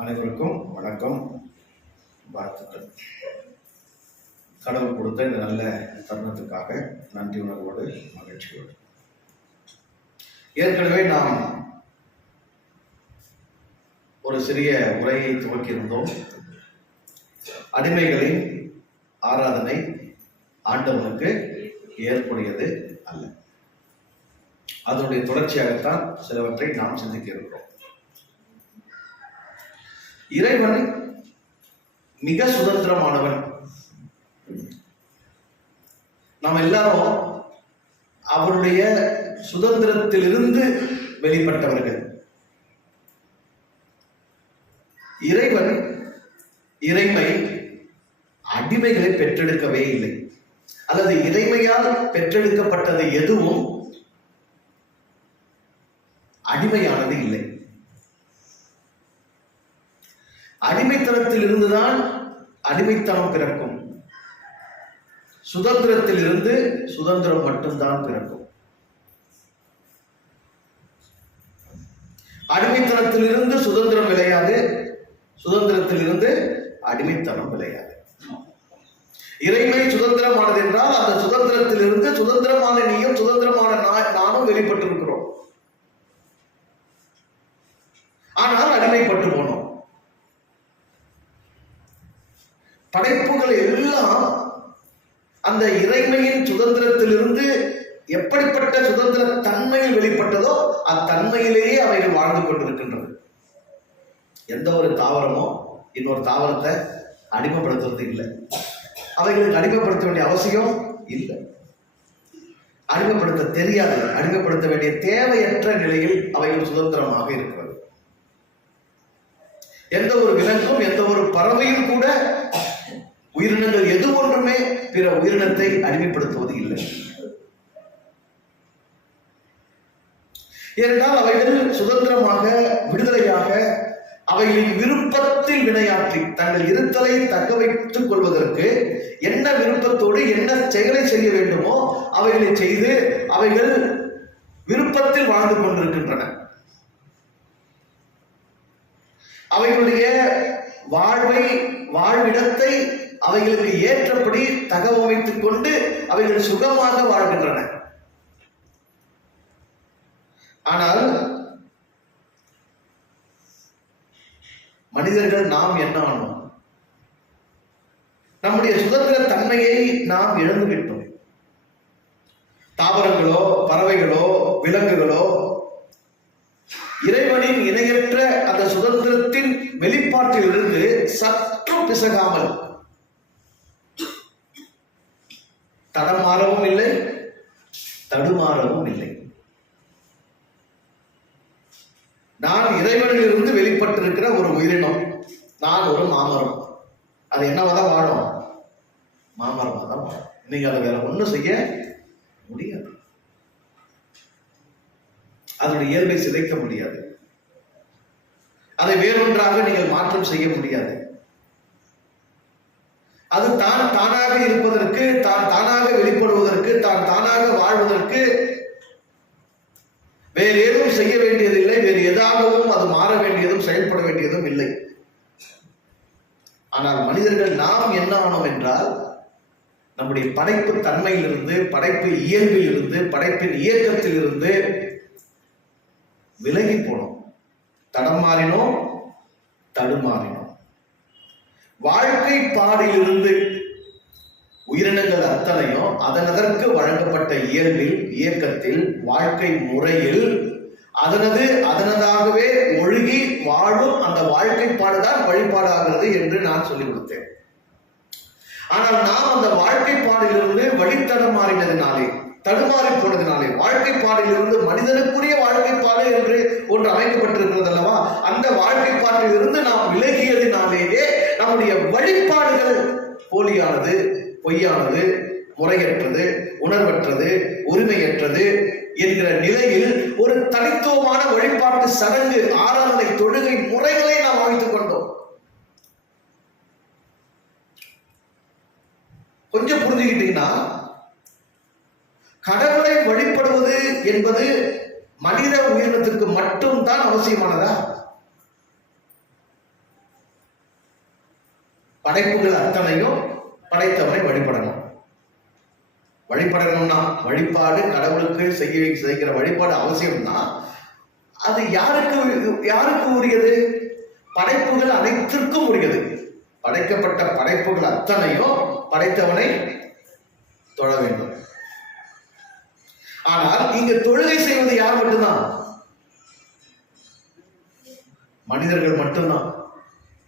அனைவருக்கும் வணக்கம், வாழ்த்துக்கள். கடவுள் கொடுத்த இந்த நல்ல தருணத்துக்காக நன்றி உணர்வோடு மகிழ்ச்சியோடு. ஏற்கனவே நாம் ஒரு சிறிய உரையை துவக்கியிருந்தோம். அடிமைகளின் ஆராதனை ஆண்டவனுக்கு ஏற்புடையது அல்ல. அதனுடைய தொடர்ச்சியாகத்தான் சிலவற்றை நாம் சிந்திக்க இருக்கிறோம். இறைவன் மிக சுதந்திரமானவன். நாம் எல்லாரும் அவருடைய சுதந்திரத்திலிருந்து வெளிப்பட்டவர்கள். இறைவன் இறைமை அடிமைகளை பெற்றெடுக்கவே இல்லை, அல்லது இறைமையால் பெற்றெடுக்கப்பட்டது எதுவும் அடிமையானது இல்லை. அடிமைத்தனத்தில் இருந்துதான் அடிமைத்தனம் பிறக்கும். சுதந்திரத்தில் இருந்து சுதந்திரம் மட்டும்தான் பிறக்கும். அடிமைத்தனத்தில் இருந்து சுதந்திரம் விளையாது, சுதந்திரத்தில் இருந்து அடிமைத்தனம் விளையாது. இறைமை சுதந்திரமானது என்றால் அந்த சுதந்திரத்தில் இருந்து சுதந்திரமான நீயும் சுதந்திரமான நானும் வெளிப்பட்டிருக்கிறோம். ஆனால் அடிமைப்பட்டு போனோம். படைப்புகள் எல்லாம் அந்த இறைமையின் சுதந்திரத்திலிருந்து எப்படிப்பட்ட சுதந்திர தன்மையில் வெளிப்பட்டதோ அத்தன்மையிலேயே அவைகள் வாழ்ந்து கொண்டிருக்கின்றது. எந்த ஒரு தாவரமோ இன்னொரு தாவரத்தை அடிமைப்படுத்துறது இல்லை. அவைகளுக்கு அடிமைப்படுத்த வேண்டிய அவசியம் இல்லை. அடிமைப்படுத்த தெரியாது. அடிமைப்படுத்த வேண்டிய தேவையற்ற நிலையில் அவைகள் சுதந்திரமாக இருக்கிறது. எந்த ஒரு விலங்கும் எந்த ஒரு பறவையும் கூட உயிரினங்கள் எது ஒன்றுமே பிற உயிரினத்தை அடிமைப்படுத்துவது இல்லை. ஏனென்றால் அவைகள் சுதந்திரமாக விடுதலையாக அவைகளின் விருப்பத்தில் வினையாற்றி தங்கள் இருத்தலை தக்க வைத்துக் கொள்வதற்கு என்ன விருப்பத்தோடு என்ன செயலை செய்ய வேண்டுமோ அவைகளை செய்து அவைகள் விருப்பத்தில் வாழ்ந்து கொண்டிருக்கின்றன. அவைகளுடைய வாழ்விடத்தை அவைகளுக்கு ஏற்றபடி தகவமைத்துக் கொண்டு அவைகள் சுகமாக வாழ்கின்றன. ஆனால் மனிதர்கள் நாம் என்ன ஆனோம்? நம்முடைய சுதந்திர தன்மையை நாம் இழந்துவிட்டோம். தாவரங்களோ பறவைகளோ விலங்குகளோ இறைவனின் இணையற்ற அந்த சுதந்திரத்தின் வெளிப்பாட்டில் இருந்து சற்று பிசகாமல் தடமாறவும் இல்லை, தடுமாறவும் இல்லை. நான் இறைவனில் இருந்து வெளிப்பட்டிருக்கிற ஒரு உயிரினம். நான் ஒரு மாமரம். அது என்னவாதான் வாழும்? மாமரமா தான் வாழும். நீங்க அதை வேற ஒண்ணும் செய்ய முடியாது. அதனுடைய இயல்பை சிதைக்க முடியாது. அதை வேறொன்றாக நீங்கள் மாற்றம் செய்ய முடியாது. அது தானாக இருப்பதற்கு, தானாக வெளிப்படுவதற்கு, தானாக வாழ்வதற்கு வேறு ஏதும் செய்ய வேண்டியதில்லை. வேறு எதாகவும் அது மாற வேண்டியதும் செயல்பட வேண்டியதும் இல்லை. ஆனால் மனிதர்கள் நாம் என்ன ஆனோம் என்றால் நம்முடைய படைப்பு தன்மையிலிருந்து, படைப்பு இயல்பில் இருந்து, படைப்பின் இயக்கத்தில் இருந்து விலகி போனோம். தடம் மாறினோம், தடுமாறினோம். வாழ்க்கை பாடிலிருந்து உயிரினங்கள் அத்தனையும் அதற்கு வழங்கப்பட்ட இயல்பில், இயக்கத்தில், வாழ்க்கை முறையில் அதனதாகவே ஒழுகி வாழும் அந்த வாழ்க்கை பாடுதான் வழிபாடாகிறது என்று நான் சொல்லிக் கொடுத்தேன். ஆனால் நாம் அந்த வாழ்க்கை பாடிலிருந்து வழித்தடமாறினதினாலே, தடுமாறி போனதினாலே, வாழ்க்கை பாடிலிருந்து மனிதனுக்குரிய வாழ்க்கை பாடு என்று ஒன்று அமைக்கப்பட்டிருக்கிறது அல்லவா, அந்த வாழ்க்கை பாட்டிலிருந்து நாம் விலகியதினாலேயே நம்முடைய வழிபாடுகள் போலியானது, பொய்யானது, முறையற்றது, உணர்வற்றது, உரிமையற்றது என்கிற நிலையில் ஒரு தனித்துவமான வழிபாட்டு சடங்கு, ஆராதனை, தொழுகை முறைகளை நாம் அமைத்துக் கொண்டோம். கொஞ்சம் புரிஞ்சுக்கிட்டீங்கன்னா, கடவுளை வழிபடுவது என்பது மனித உயிரினத்திற்கு மட்டும்தான் அவசியமானதா? படைப்புகள் அத்தனையும் படைத்தவனை வழிபடணும். வழிபடணும்னா வழிபாடு கடவுளுக்கு செய்கிற வழிபாடு அவசியம்னா அது யாருக்கு உரியது? படைப்புகள் அனைத்திற்கும் உரியது. படைக்கப்பட்ட படைப்புகள் அத்தனையும் படைத்தவனை தொழ வேண்டும். ஆனால் இங்கு தொழுகை செய்வது யார் மட்டும்தான்? மனிதர்கள் மட்டும்தான்.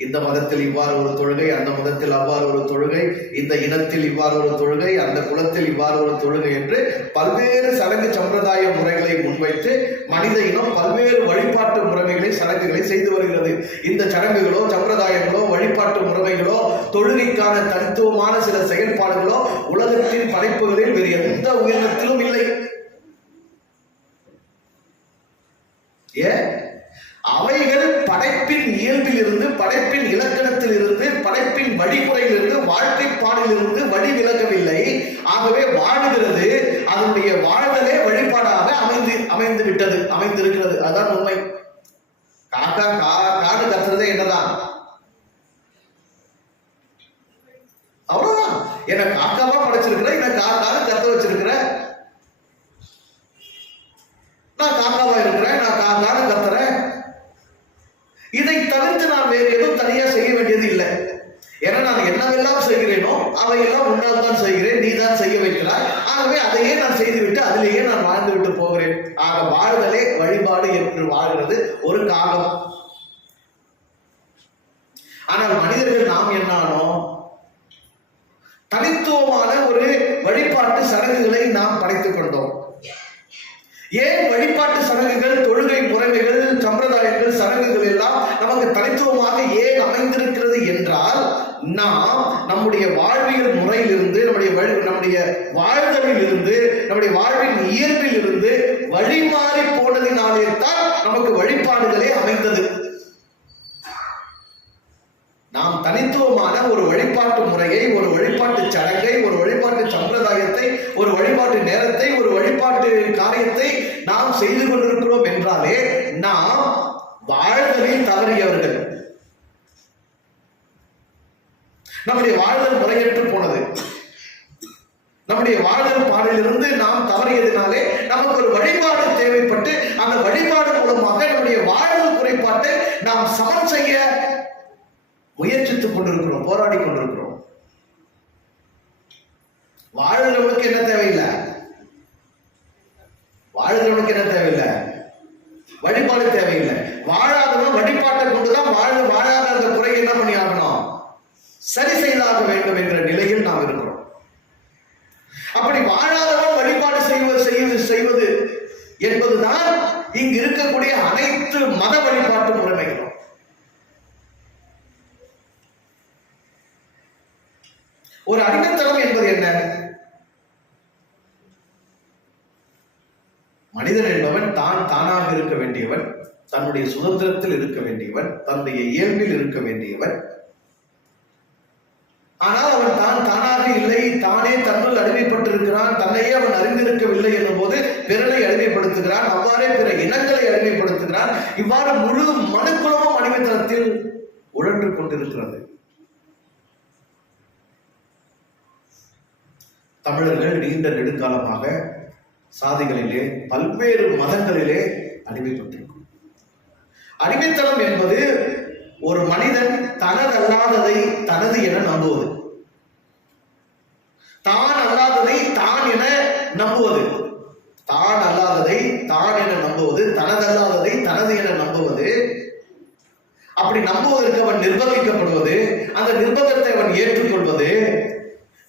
இந்த மதத்தில் இவ்வாறு ஒரு தொழுகை, அந்த மதத்தில் அவ்வாறு ஒரு தொழுகை, இந்த இனத்தில் இவ்வாறு ஒரு தொழுகை, அந்த குலத்தில் இவ்வாறு ஒரு தொழுகை என்று பல்வேறு சடங்கு சம்பிரதாய முறைகளை முன்வைத்து மனித இனம் பல்வேறு வழிபாட்டு முறைகளை சடங்குகளை செய்து வருகிறது. இந்த சடங்குகளோ சம்பிரதாயங்களோ வழிபாட்டு முறைகளோ தொழுகைக்கான தனித்துவமான சில செயல்பாடுகளோ உலகத்தின் படைப்புகளில் வேறு எந்த உயிரினத்திலும் இல்லை. அவைகள் படைப்பின் இயல்பில் இருந்து, படைப்பின் இலக்கணத்தில் இருந்து, படைப்பின் வழிமுறையிலிருந்து, வாழ்க்கைப்பாடிலிருந்து வழி விலகவில்லை. ஆகவே வாழுகிறது, அதனுடைய வாழ்தலே வழிபாடாக அமைந்திருக்கிறது. அதான் உண்மை. காக்கா காடு கத்துறதே என்னதான்? அவ்வளவுதான். என்ன காக்காவா படைச்சிருக்கிற, என்ன காக்காவை கத்த வச்சிருக்கிற, நான் காக்காவா இருக்கிறேன், நான் காக்கான்னு கத்துறேன். இதை தவிர்த்து நான் வேறு எதுவும் தனியா செய்ய வேண்டியது இல்லை. ஏன்னா நான் என்னவெல்லாம் செய்கிறேனோ அவையெல்லாம் உன்னால் தான் செய்கிறேன், நீ தான் செய்ய வைக்கிறாய். ஆகவே அதையே நான் செய்துவிட்டு அதிலேயே நான் வாழ்ந்து விட்டு போகிறேன். ஆக வாழ்தலே வழிபாடு என்று வாழ்கிறது ஒரு காலம். ஆனால் மனிதர்கள் நாம் என்னானோ தனித்துவமான ஒரு வழிபாட்டு சடங்குகளை நாம் படைத்துக் கொண்டோம். ஏன் வழிபாட்டு சடங்குகள், தொழுகை முறைமைகள், சம்பிரதாயங்கள், சடங்குகள் எல்லாம் நமக்கு தனித்துவமாக ஏன் அமைந்திருக்கிறது என்றால், நாம் நம்முடைய வாழ்வியல் முறையிலிருந்து, நம்முடைய வாழ்தலில் இருந்து, நம்முடைய வாழ்வின் இயல்பில் இருந்து வழிமாறி போனதினாலே தான் நமக்கு வழிபாடுகளே அமைந்தது. நாம் தனித்துவமான ஒரு வழிபாட்டு முறையை, ஒரு வழிபாட்டு சடங்கை, ஒரு வழிபாட்டு சம்பிரதாயத்தை, ஒரு வழிபாட்டு நேரத்தை, ஒரு வழிபாட்டு காரியத்தை நாம் செய்து கொண்டிருக்கிறோம் என்றாலே நாம் வாழ்தலில் தவறியவர்கள். நம்முடைய வாழ்தல் முறையற்று போனது. நம்முடைய வாழ்தல் பாடலிலிருந்து நாம் தவறியதினாலே நமக்கு ஒரு வழிபாடு தேவைப்பட்டு அந்த வழிபாடு மூலமாக நம்முடைய வாழ்தல் குறைபாட்டை நாம் சமன் செய்ய முயற்சித்துக் கொண்டிருக்கிறோம், போராடி கொண்டிருக்கிறோம். வாழ்கிறவனுக்கு என்ன தேவையில்லை? வாழ்கிறவனுக்கு என்ன தேவையில்லை? வழிபாடு தேவையில்லை. வாழாதவன் வழிபாட்டை கொண்டுதான் வாழாத அந்த குறை என்ன பண்ணி ஆகணும்? சரி செய்தாக வேண்டும் என்கிற நிலையில் நாம் இருக்கிறோம். அப்படி வாழாதவன் வழிபாடு செய்வது என்பதுதான் இங்கு இருக்கக்கூடிய அனைத்து மத வழிபாட்டு முறைமைகளும். ஒரு அடிமைத்தனம் என்பது என்ன? மனிதன் என்பவன் தானாக இருக்க வேண்டியவன், தன்னுடைய சுதந்திரத்தில் இருக்க வேண்டியவன், தன்னுடைய இயல்பில் இருக்க வேண்டியவன். ஆனால் அவன் தானாக இல்லை, தானே தன்னுள் அடிமைப்பட்டிருக்கிறான், தன்னையே அவன் அறிந்திருக்கவில்லை என்னும் போது பிறனை அடிமைப்படுத்துகிறான், அவ்வாறே பிற இனங்களை அடிமைப்படுத்துகிறான். இவ்வாறு முழு மனுக்குலமும் அடிமைத்தனத்தில் உழன்று கொண்டிருக்கிறது. தமிழர்கள் நீண்ட நெடுங்காலமாக சாதிகளிலே பல்வேறு மதங்களிலே அடிமைப்பட்டிருக்கும். அடிமைத்தனம் என்பது ஒரு மனிதன் தனதல்லாததை தனது என நம்புவது, தான் அல்லாததை தான் என நம்புவது, தான் அல்லாததை தான் என நம்புவது, தனதல்லாததை தனது என நம்புவது. அப்படி நம்புவதற்கு அவன் நிர்பந்திக்கப்படுவது, அந்த நிர்பந்தத்தை அவன் ஏற்றுக்கொள்வது,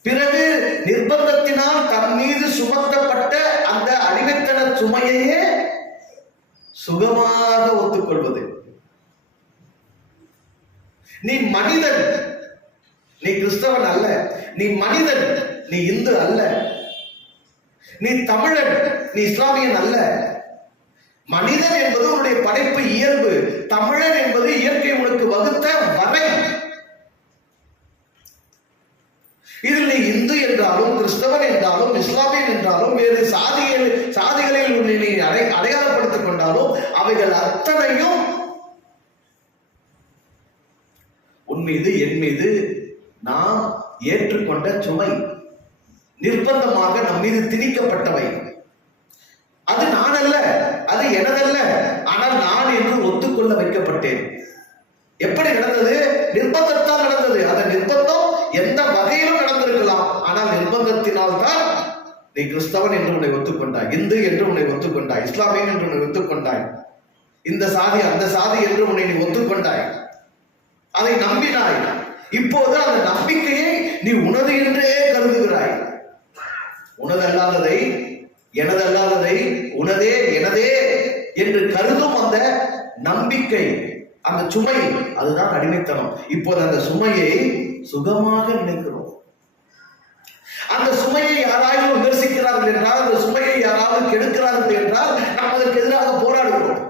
பிறகு நிர்பந்தத்தினால் தன் மீது சுமத்தப்பட்ட அந்த அடிமைத்தன சுமையையே சுகமாக ஒத்துக்கொள்வது. நீ மனிதன், நீ கிறிஸ்தவன் அல்ல, நீ மனிதன், நீ இந்து அல்ல, நீ தமிழன், நீ இஸ்லாமியன் அல்ல. மனிதன் என்பது உன்னுடைய படைப்பு இயல்பு. தமிழன் என்பது இயற்கை உனக்கு வகுத்த வரை. இதில் நீ இந்து என்றாலும், கிறிஸ்தவன் என்றாலும், இஸ்லாமியன் என்றாலும், வேறு சாதிகளில் உன்னை நீ அடையாளப்படுத்திக் கொண்டாலும் அவைகள் அத்தனையும் உன் மீது, என் மீது நாம் ஏற்றுக்கொண்ட சுமை, நிர்பந்தமாக நம் மீது திணிக்கப்பட்டவை. அது நான் அல்ல, அது எனதல்ல, ஆனால் நான் என்று ஒத்துக்கொள்ள வைக்கப்பட்டேன். எப்படி நடந்தது? நிர்பந்தத்தால் நடந்தது. அந்த நிர்பந்தம் எந்த வகையிலும் நடந்திருக்கலாம், ஆனால் நிர்பந்தத்தினால் தான் நீ கிறிஸ்தவன் என்று உன்னை ஒத்துக்கொண்டாய், இந்து என்று உன்னை ஒத்துக்கொண்டாய், இஸ்லாமியன் என்று உன்னை ஒத்துக்கொண்டாய், இந்த சாதி அந்த சாதி என்று உன்னை நீ ஒத்துக்கொண்டாய், அதை நம்பினாய். இப்போது அந்த நம்பிக்கையை நீ உனது என்றே கருதுகிறாய். உனதல்லாததை, எனதல்லாததை உனதே எனதே என்று கருதும் அந்த நம்பிக்கை, அந்த சுமை, அதுதான் அடிமைத்தனம். இப்போது அந்த சுமையை சுகமாக நினைக்கிறோம். அந்த சுமையை யாராவது விமர்சிக்கிறார்கள் என்றால், அந்த சுமையை யாராவது கெடுக்கிறார்கள் என்றால் நாம் அதற்கு எதிராக போராடுகிறோம்.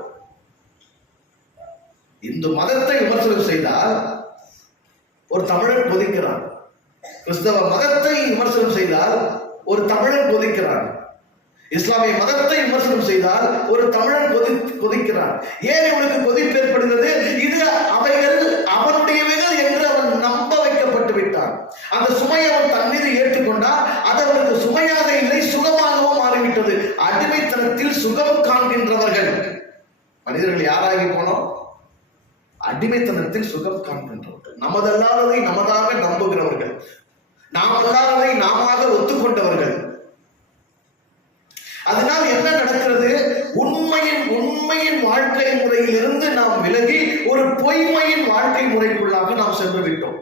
இந்து மதத்தை விமர்சனம் செய்தால் ஒரு தமிழன் கொதிக்கிறான், கிறிஸ்தவ மதத்தை விமர்சனம் செய்தால் ஒரு தமிழன் கொதிக்கிறான், இஸ்லாமிய மதத்தை விமர்சனம் செய்தால் ஒரு தமிழன் கொதிக்கிறான். ஏன் இவனுக்கு கொதிப்பு ஏற்படுகிறது? இது அவைகள் அவனுடையவைகள் என்று அவன் நம்ப வைக்கப்பட்டு விட்டான். அந்த சுமையை அவன் தன் மீது ஏற்றுக்கொண்டால் அது அவனுக்கு சுமையாக இல்லை, சுகமாகவும் மாறிவிட்டது. அடிமைத்தனத்தில் சுகம் காண்கின்றவர்கள் மனிதர்கள் யாராகி போனோம்? அடிமைத்தனத்தில் சுகம் காண்கின்றவர்கள், நமதல்லாததை நமதாக நம்புகிறவர்கள், நாம் அல்லாததை நாமாக ஒத்துக்கொண்டவர்கள். அதனால் என்ன நடக்கிறது? உண்மையின் வாழ்க்கை முறையில் இருந்து நாம் விலகி ஒரு பொய்மையின் வாழ்க்கை முறைக்குள்ளாக நாம் சென்று விட்டோம்.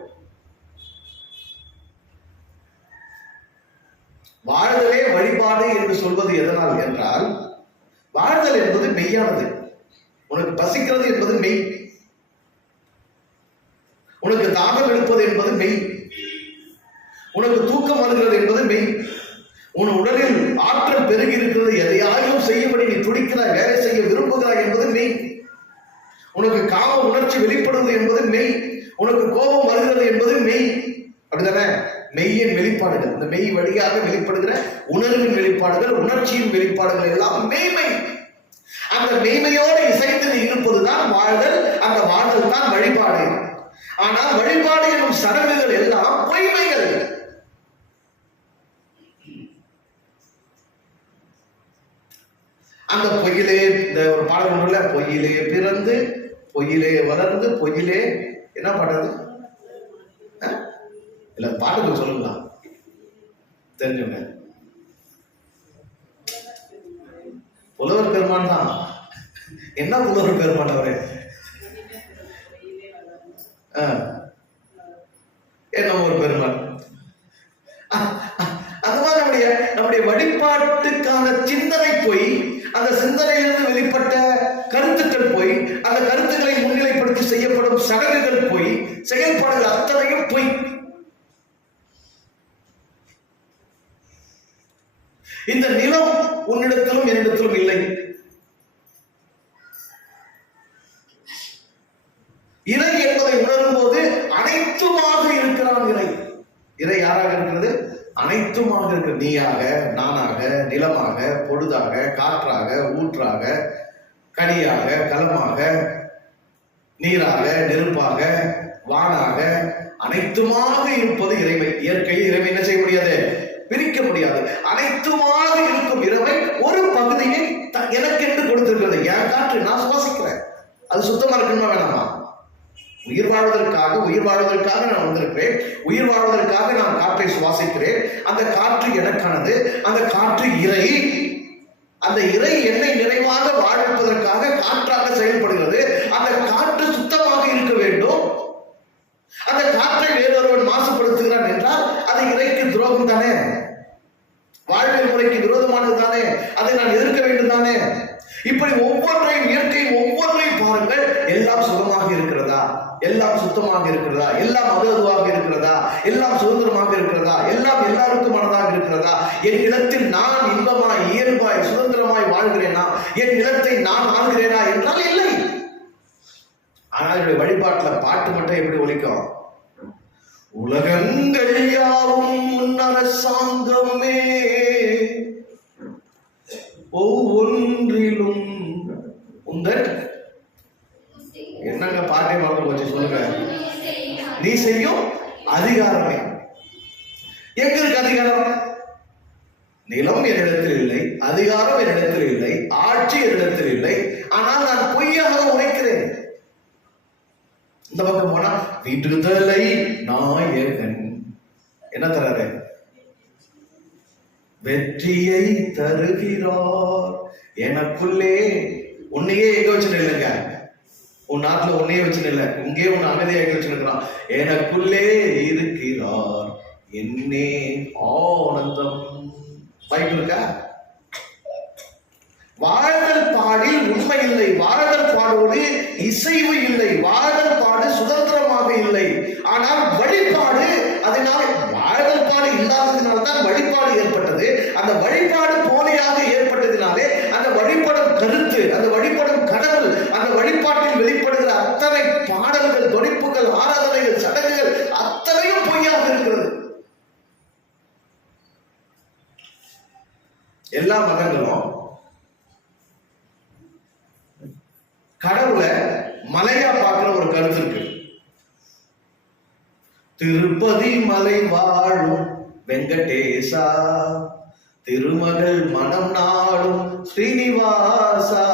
வாழ்தலே வழிபாடு என்று சொல்வது எதனால் என்றால், வாழ்தல் என்பது மெய்யானது. உனக்கு பசிக்கிறது என்பது மெய், உனக்கு தாகம் எடுப்பது என்பது மெய், உனக்கு தூக்கம் வருகிறது என்பது மெய், உன் உடலில் ஆற்றல் பெருகி இருக்கிறது, எதையாயும் செய்யும்படி நீ துடிக்கிறாய், வேலை செய்ய விரும்புகிறாய் என்பது மெய், உனக்கு காம உணர்ச்சி வெளிப்படுவது என்பது மெய், உனக்கு கோபம் வருகிறது என்பது மெய். அப்படித்தானே? மெய்யின் வெளிப்பாடுகள், இந்த மெய் வழியாக வெளிப்படுகிற உணர்வின் வெளிப்பாடுகள், உணர்ச்சியின் வெளிப்பாடுகள் எல்லாம் மெய்மை. அந்த மெய்மையோடு இசைந்து இருப்பதுதான் வாழ்தல். அந்த வாழ்தல் தான் வழிபாடு. ஆனால் வழிபாடு என்னும் சடங்குகள் எல்லாம் பொய்மைகள். அந்த பொய்யிலே, இந்த ஒரு பாடல் உள்ள பொய்யிலே பிறந்து பொய்யிலே வளர்ந்து பொய்யிலே என்ன பாடுறது? இல்ல பாடல்கள் சொல்லுங்களா தெரிஞ்சுங்க. புலவர் பெருமான் தான். என்ன புலவர் பெருமான் அவரு? என்ன ஒரு பெருமான். அதுதான் நம்முடைய வழிபாட்டுக்கான சிந்தனை போய், அந்த சிந்தனையிலிருந்து வெளிப்பட்ட கருத்துக்கள் போய், அந்த கருத்துக்களை முன்னிலைப்படுத்தி செய்யப்படும் சடங்குகள் போய், செயல்பாடுகள் அத்தனையும் போய். இந்த நிலம் உன்னிடத்திலும் என்னிடத்திலும் இல்லை. இறை என்பதை உணரும் போது அனைத்துமாக இருக்கிறான் இறை. இறை யாராக இருக்கிறது? அனைத்துமாக இருக்கிற, நீயாக, நானாக, நிலமாக, பொழுதாக, காற்றாக, ஊற்றாக, கனியாக, களமாக, நீராக, நெருப்பாக, வானாக, அனைத்துமாக இருப்பது இறைமை. இயற்கையில் இறைமை என்ன செய்ய முடியாது? பிரிக்க முடியாது. அனைத்துமாக இருக்கும் இறைமை ஒரு பகுதியை எனக்கு என்று கொடுத்திருக்கிறது. என் காற்று நான் சுவாசிக்கிறேன், அது சுத்தமா இருக்கணுமா வேணாமா? உயிர் வாழ்வதற்காக நான் வந்திருக்கிறேன். உயிர் வாழ்வதற்காக நான் காற்றை சுவாசிக்கிறேன். அந்த காற்று எனக்கானது. அந்த காற்று இறை. அந்த இறை என்னை நிறைவாக வாழ்வதற்காக காற்றாக செயல்படுகிறது. அந்த காற்று சுத்தமாக இருக்க வேண்டும். அந்த காற்றை வேறொருவன் மாசுபடுத்துகிறான் என்றால் அது இறைக்கு துரோகம் தானே, வாழ்வியல் முறைக்கு விரோதமானது தானே, அதை நான் எதிர்க்க வேண்டும் தானே. இப்படி ஒவ்வொன்றையும், இயற்கையின் ஒவ்வொன்றையும் பாருங்கள். எல்லாம் சுகமாக இருக்கிறதா? எல்லாம் சுத்தமாக இருக்கிறதா? எல்லாம் அதுவாக இருக்கிறதா? எல்லாம் சுதந்திரமாக இருக்கிறதா? எல்லாம் எல்லாருக்குமானதாக இருக்கிறதா? என் நிலத்தில் நான் இன்பமாய், இயல்பாய், சுதந்திரமாய் வாழ்கிறேனா? என் நிலத்தை நான் ஆள்கிறேனா என்றால் இல்லை. ஆனால் என்னுடைய வழிபாட்டில் பாட்டு மட்டும் எப்படி ஒலிக்கும்? உலகங்கள் யாவும் அரசாங்கமே, ஒவ்வொன்றிலும் உங்கள் என்னங்க பாட்டை மறந்து போச்சு சொல்லுங்க. நீ செய்யும் அதிகாரமே. எங்க இருக்கு அதிகாரம்? நிலம் என்னிடத்தில் இல்லை, அதிகாரம் என்னிடத்தில் இல்லை, ஆட்சி என்னிடத்தில் இல்லை, ஆனால் நான் பொய்யாக உரைக்கிறேன். இந்த பக்கம் போனா விடுதலை நாயகன் என்ன தராரு? வெற்றியை தருகிறார் எனக்குள்ளே. உன்னையே எங்க வச்சுட்டு இல்லைங்க, உன் நாட்டுல உன்னையே வச்சுட்டு இல்லை, இங்கே உன்னை அமைதியாக வச்சுருக்கிறான். எனக்குள்ளே இருக்கிறார் என்னே ஆனந்தம். வாய்ப்பு இருக்கா? வாழ்தல் பாடில் உண்மை இல்லை, வாழ்தல் பாடோடு இசைவு இல்லை, வாழ்தல் பாடு சுதந்திரமாக இல்லை. ஆனால் வழிபாடு, அதனால் வாழ்தல் பாடு இல்லாததினால்தான் வழிபாடு ஏற்பட்டது. அந்த வழிபாடு போலியாக ஏற்பட்டதினாலே அந்த வழிபடும் கருத்து, அந்த வழிபடும் கடவுள், அந்த வழிபாட்டில் வெளிப்படுகிற அத்தனை பாடல்கள், தொனிப்புகள், ஆராதனைகள், சடங்குகள் அத்தனையும் பொய்யாக இருக்கிறது. எல்லா மதங்களும் கடவுளை மலையா பார்க்கிற ஒரு கருத்து இருக்கு. திருப்பதி மலை வாழும் வெங்கடேசா, திருமகள் மனம் நாடும் ஸ்ரீனிவாசா,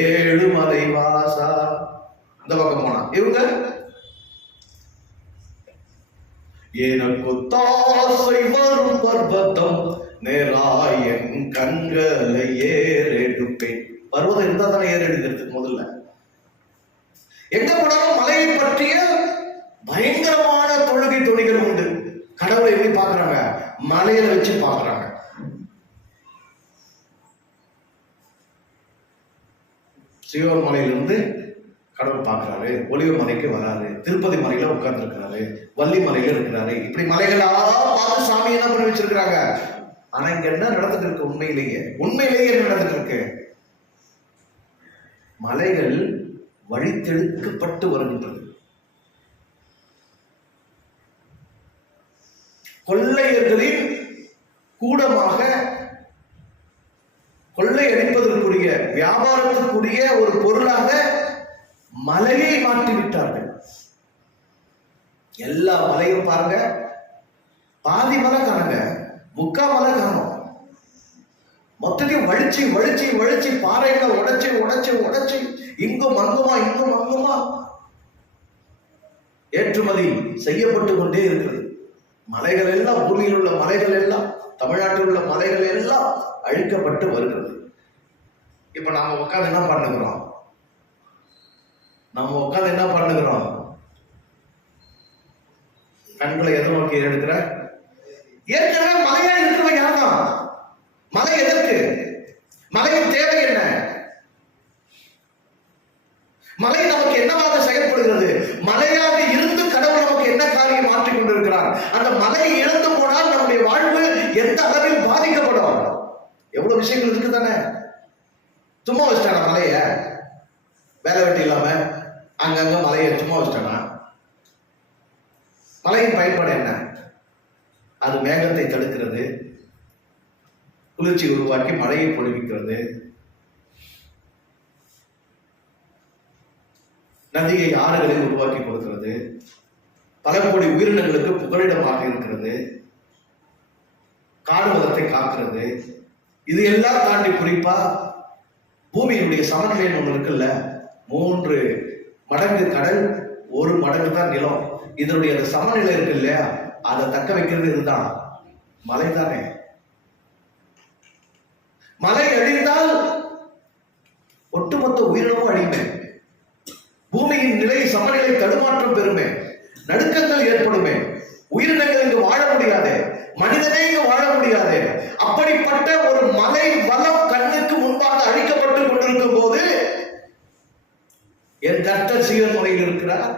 ஏழு மலை வாசா. அந்த பக்கம் போனா இவங்க எனக்கு தாசை வரும் பர்வதம் நேராயன் கண்களை ஏறெடுப்பேன். பர்வதம் இருந்தா தானே ஏறெடுக்கிறதுக்கு முதல்ல. எங்க போனாலும் மலையை பற்றிய பயங்கரமான தொழுகை துணிகள் உண்டு. கடவுளை எப்படி பாக்குறாங்க? மலையில வச்சு பாக்குறாங்க. சியோன் மலையிலிருந்து கடவுள் பார்க்கிறாரு, ஒலிவ மலைக்கு வராரு, திருப்பதி மலையில உட்கார்ந்து இருக்கிறாரு, வள்ளி மலையில இருக்கிறாரு. இப்படி மலைகளா பார்த்து சாமி என்ன பண்ணி வச்சிருக்கிறாங்க. ஆனா இங்க என்ன நடந்துட்டு இருக்கு? உண்மையிலேயே என்ன நடந்துட்டு இருக்கு? மலைகள் வழித்தெடுக்கப்பட்டு வருகின்றது. கொள்ளையர்களின் கூடமாக கொள்ளையடிப்பதற்குரிய, வியாபாரத்திற்குரிய ஒரு பொருளாக மலையை மாற்றிவிட்டார்கள். எல்லா மலையும் பாருங்க, பாதி மலை காணுங்க, முக்கா மலை காணும். மொத்தத்தையும் வழிச்சு வழிச்சு வழிச்சு பாறைகளை உடைச்சு உடைச்சு உடைச்சு இங்கும் அங்குமா ஏற்றுமதி செய்யப்பட்டு கொண்டே இருக்கிறது. மலைகள் எல்லாம், பூமியில் உள்ள மலைகள் எல்லாம், தமிழ்நாட்டில் உள்ள மலைகள் எல்லாம் அழிக்கப்பட்டு வருகிறது. இப்ப நாம உட்கார்ந்து என்ன பண்ணுகிறோம்? கண்களை எதை நோக்கி எடுக்கிற? ஏற்கனவே மலையா இருக்கிறவங்க யார்தான்? மலை எதற்கு? மலையின் தேவை என்ன? மலை நமக்கு என்னவாக செயல்படுகிறது? மலையாக இருந்து கடவுள் நமக்கு என்ன காரியம் மாற்றிக் கொண்டிருக்கிறார்? அந்த மலையை இழந்து போனால் நம்முடைய வாழ்வு எந்த அளவில் பாதிக்கப்படும்? எவ்வளவு விஷயங்கள் இருக்கு தானே. சும்மா வச்சிட்டான மலைய, வேலை வெட்டி இல்லாம அங்கங்க மலையை சும்மா வச்சிட்டானா? மலையின் பயன்பாடு என்ன? அது மேகத்தை தடுக்கிறது, குளிர்ச்சி உருவாக்கி மழையை பொழிவிக்கிறது, நதியை ஆறுகளை உருவாக்கி கொடுக்கிறது, பல கோடி உயிரினங்களுக்கு புகலிடமாக இருக்கிறது, காடு வளத்தை காக்கிறது. இது எல்லாம் தாண்டி குறிப்பா பூமியினுடைய சமநிலை ஒன்று இருக்குல்ல, 3 மடங்கு கடல், 1 மடங்கு தான் நிலம். இதனுடைய அந்த சமநிலை இருக்கு இல்லையா, அதை தக்க வைக்கிறது இதுதான் மலை தானே. மலை அழிந்தால் ஒட்டுமொத்த உயிரினமும் அழியுமே. பூமியின் நிலை சமநிலை தடுமாற்றம் பெறுமே, நடுக்கங்கள் ஏற்படுமே, உயிரினங்கள் இங்கு வாழ முடியாது, மனிதனே இங்கு வாழ முடியாது. அப்படிப்பட்ட ஒரு மலை வளம் கண்ணுக்கு முன்பாக அழிக்கப்பட்டு கொண்டிருக்கும் போது என் கர்த்தர் சீயோன் மலையில் இருக்கிறார்,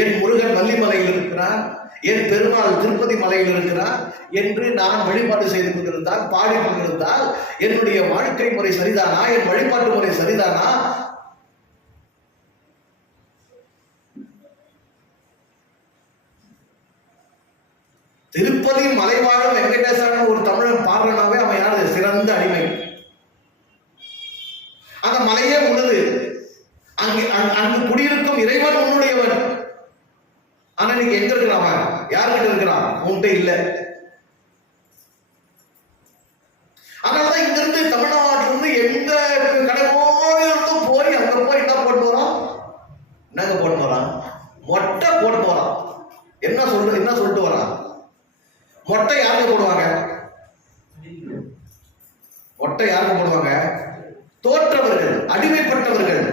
என் முருகன் வள்ளிமலையில் இருக்கிறார், என் பெருமாள் திருப்பதி மலையில் இருக்கிறார் என்று நான் வழிபாடு செய்து கொண்டிருந்தால், பாடி கொண்டிருந்தால் என்னுடைய வாழ்க்கை முறை சரிதானா? என் வழிபாட்டு முறை சரிதானா? திருப்பதி மலைவாழும் வெங்கடேசன் ஒரு தமிழன் பாடுறனாவே அவன் யாரு? சிறந்த அடிமை. அந்த மலையே உள்ளது, அங்கு குடியிருக்கும் இறைவன் உன்னுடையவன். ஆனா இன்னைக்கு எங்க இருக்கிறான்? யாருக்கிட்ட இருக்கிறான்? உன்கிட்ட இல்ல. அதனாலதான் இங்க இருந்து தமிழ்நாட்டுல இருந்து எந்த கடற்கரையிலிருந்து போய் அங்க போய் என்ன போட்டு வரான்? என்னங்க போட்டு வரான்? மொட்டை போட்டு வரான். என்ன சொல்லிட்டு வரான்? மொட்டை யாருக்கு போடுவாங்க? மொட்டை யாருக்கு போடுவாங்க? தோற்றவர்கள், அடிமைப்பட்டவர்கள்,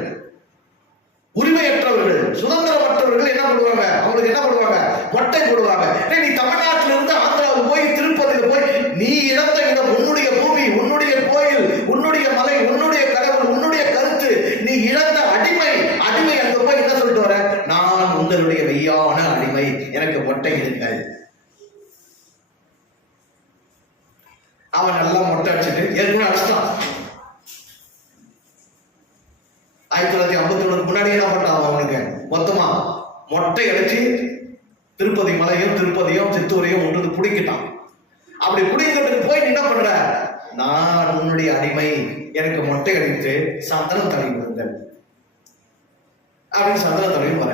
உரிமையற்றவர்கள், சுதந்திரமற்றவர்கள் என்ன பண்ணுவாங்க? அவங்களுக்கு என்ன பண்ணுவாங்க? மொட்டை போடுவாங்க. நீ தமிழ்நாட்டில இருந்து ஆந்திராவுக்கு போய் திருப்பதியில போய் நீ இழந்த இடம், உன்னுடைய பூமி, உன்னுடைய கோயில், உன்னுடைய மலை, உன்னுடைய கடவுள், உன்னுடைய கருத்து, நீ இழந்த அடிமை அங்க போய் என்ன சொல்லிட்டு வர? நான் உங்களுடைய மெய்யான அடிமை, எனக்கு மொட்டை இருக்காது. அவன் நல்லா மொட்டை அடிச்சுட்டு ஏற்கனவே அடிச்சிட்டான். 1951 முன்னாடி என்ன பண்ணான்? அவனுக்கு மொத்தமா மொட்டை அடிச்சு திருப்பதி மலையும் திருப்பதியும் சித்தூரையும் ஒன்று பிடிக்கிட்டான். அப்படி பிடிக்கிறதுக்கு போய் என்ன பண்ற? நான் உன்னுடைய அடிமை, எனக்கு மொட்டை அடித்து சந்தனம் தடவி விடுங்கள் அப்படின்னு சந்தனம் தடவி வர.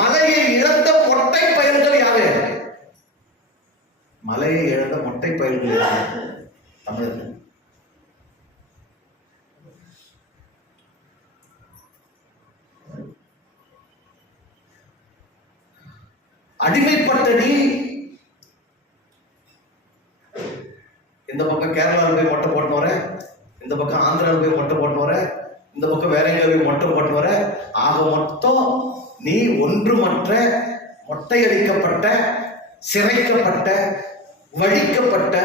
மலையை இழந்த மொட்டை பயல்கள் யாரு? மலையை இழந்த மொட்டை பயல்கள் யாரு? தமிழர்கள். அடிமைப்பட்ட நீ இந்த பக்கம் கேரளாவில் போய் மொட்டை போட்டு வர, இந்த பக்கம் ஆந்திராவில் போய் மொட்டை போட்டு வர, இந்த பக்கம் வேற எங்க போய் மொட்டை போட்டு வர. ஆக மொத்தம் நீ ஒன்றுமற்ற, மொட்டையடிக்கப்பட்ட, சிறைக்கப்பட்ட, வழிக்கப்பட்ட,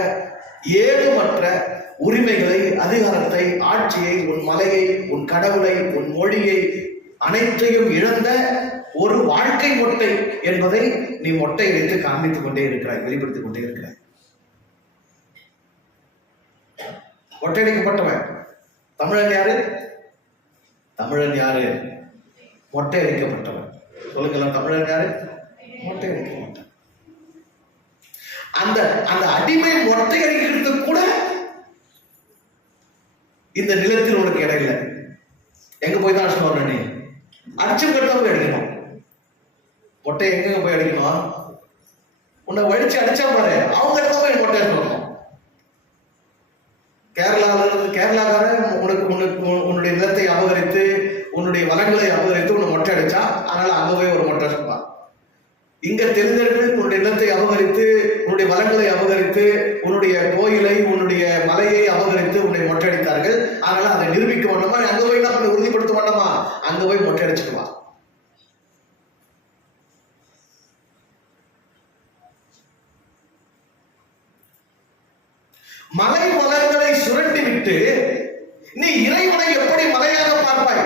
ஏதுமற்ற உரிமைகளை, அதிகாரத்தை, ஆட்சியை, உன் மலையை, உன் கடவுளை, உன் மொழியை அனைத்தையும் இழந்த ஒரு வாழ்க்கை மொட்டை என்பதை நீ மொட்டை அடித்து காண்பித்துக் கொண்டே இருக்கிறாய், வெளிப்படுத்திக் கொண்டே இருக்கிறாய். மொட்டையடிக்கப்பட்டவன் தமிழன் யாரு? தமிழன் யாரு? மொட்டை அடிக்கப்பட்டவன். சொல்லுங்களா, தமிழன் யாரு? மொட்டை அடிக்கப்பட்டவன். அந்த அந்த அடிமை மொட்டை அடிக்கிறது கூட இந்த நிலத்தில் உனக்கு இடம் இல்லை. எங்க போய் தான் அடிச்சு? நீ அடிச்சு கட்ட போய் அடிக்கணும். மொட்டை எங்க போய் அடிக்கணும்? உன்னை வடிச்சு அடிச்சா பாரு, அவங்க இடத்துல போய் மொட்டை அடிக்கணும். கேரளாக்காரன் உன்னுடைய நிலத்தை அபகரித்து, உன்னுடைய வளங்களை அபகரித்து உன்னை மொட்டை அடிச்சா, அதனால அங்க போய் ஒரு மொட்டை அடிப்பான். இங்க தெரிந்தவர்கள் உன்னுடைய நிலத்தை அபகரித்து, உன்னுடைய வளங்களை அபகரித்து, உன்னுடைய கோயிலை, உன்னுடைய மலையை அபகரித்து உன்னை மொட்டை அடித்தார்கள். அதனால அதை நிரூபிக்க வேண்டாமா? அங்க போய் என்ன உறுதிப்படுத்த வேண்டாமா? அங்க போய் மொட்டை அடிச்சுக்குவா. மலை மலர்களை சுரண்டி விட்டு நீ இறைவனை எப்படி மலையாக பார்ப்பாய்?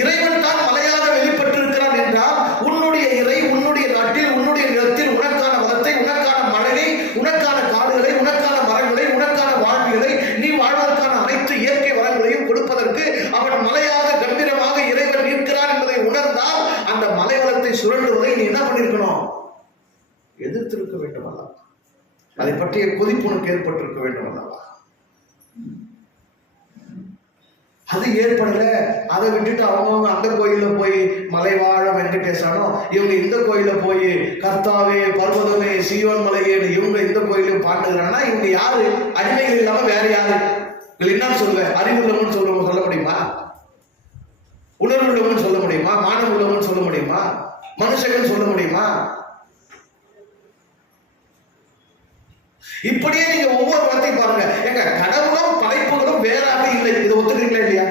இறைவன் தான் மலையாக வெளிப்பட்டிருக்கிறான் என்றால், உன்னுடைய இறை உன்னுடைய நாட்டில், உன்னுடைய நிலத்தில் உனக்கான வளத்தை, உனக்கான மழையை, உனக்கான காடுகளை, உனக்கான மரங்களை, உனக்கான வாழ்வியலை, நீ வாழ்வதற்கான அனைத்து இயற்கை வளங்களையும் கொடுப்பதற்கு அவன் மலையாக கம்பீரமாக இறைவன் இருக்கிறான் என்பதை உணர்ந்தால், அந்த மலை வளத்தை சுரண்டுவதை நீ என்ன பண்ணிருக்கணும்? எதிர்த்திருக்க வேண்டும் அல்லவா? அதை பற்றிய கொதிப்பு உனக்கு ஏற்பட்டிருக்க வேண்டும் அல்லவா? அது ஏற்படல. அதை விட்டுட்டு அவங்க அந்த கோயில போய் மலைவாழ வெங்கடேசானோ, இவங்க இந்த கோயில போய் கர்த்தாவே, பர்வதமே, சீயோன் மலையேன்னு இவங்க இந்த கோயிலும் பாண்டுகிறாங்கன்னா, இவங்க யாரு? அடிமைகள் இல்லாம வேற யாரு? என்ன சொல்லுவேன்? அறிவுள்ளவன் சொல்ல முடியுமா? உணர்வுள்ளவன் சொல்ல முடியுமா? மானம் உள்ளவன் சொல்ல முடியுமா? மனுஷன் சொல்ல முடியுமா? இப்படியே நீங்க ஒவ்வொரு வார்த்தையும் பாருங்க. எங்க கடவுளும் படைப்புகளும் வேறாக இல்லை. இதை ஒத்துக்கிறீங்களா இல்லையா?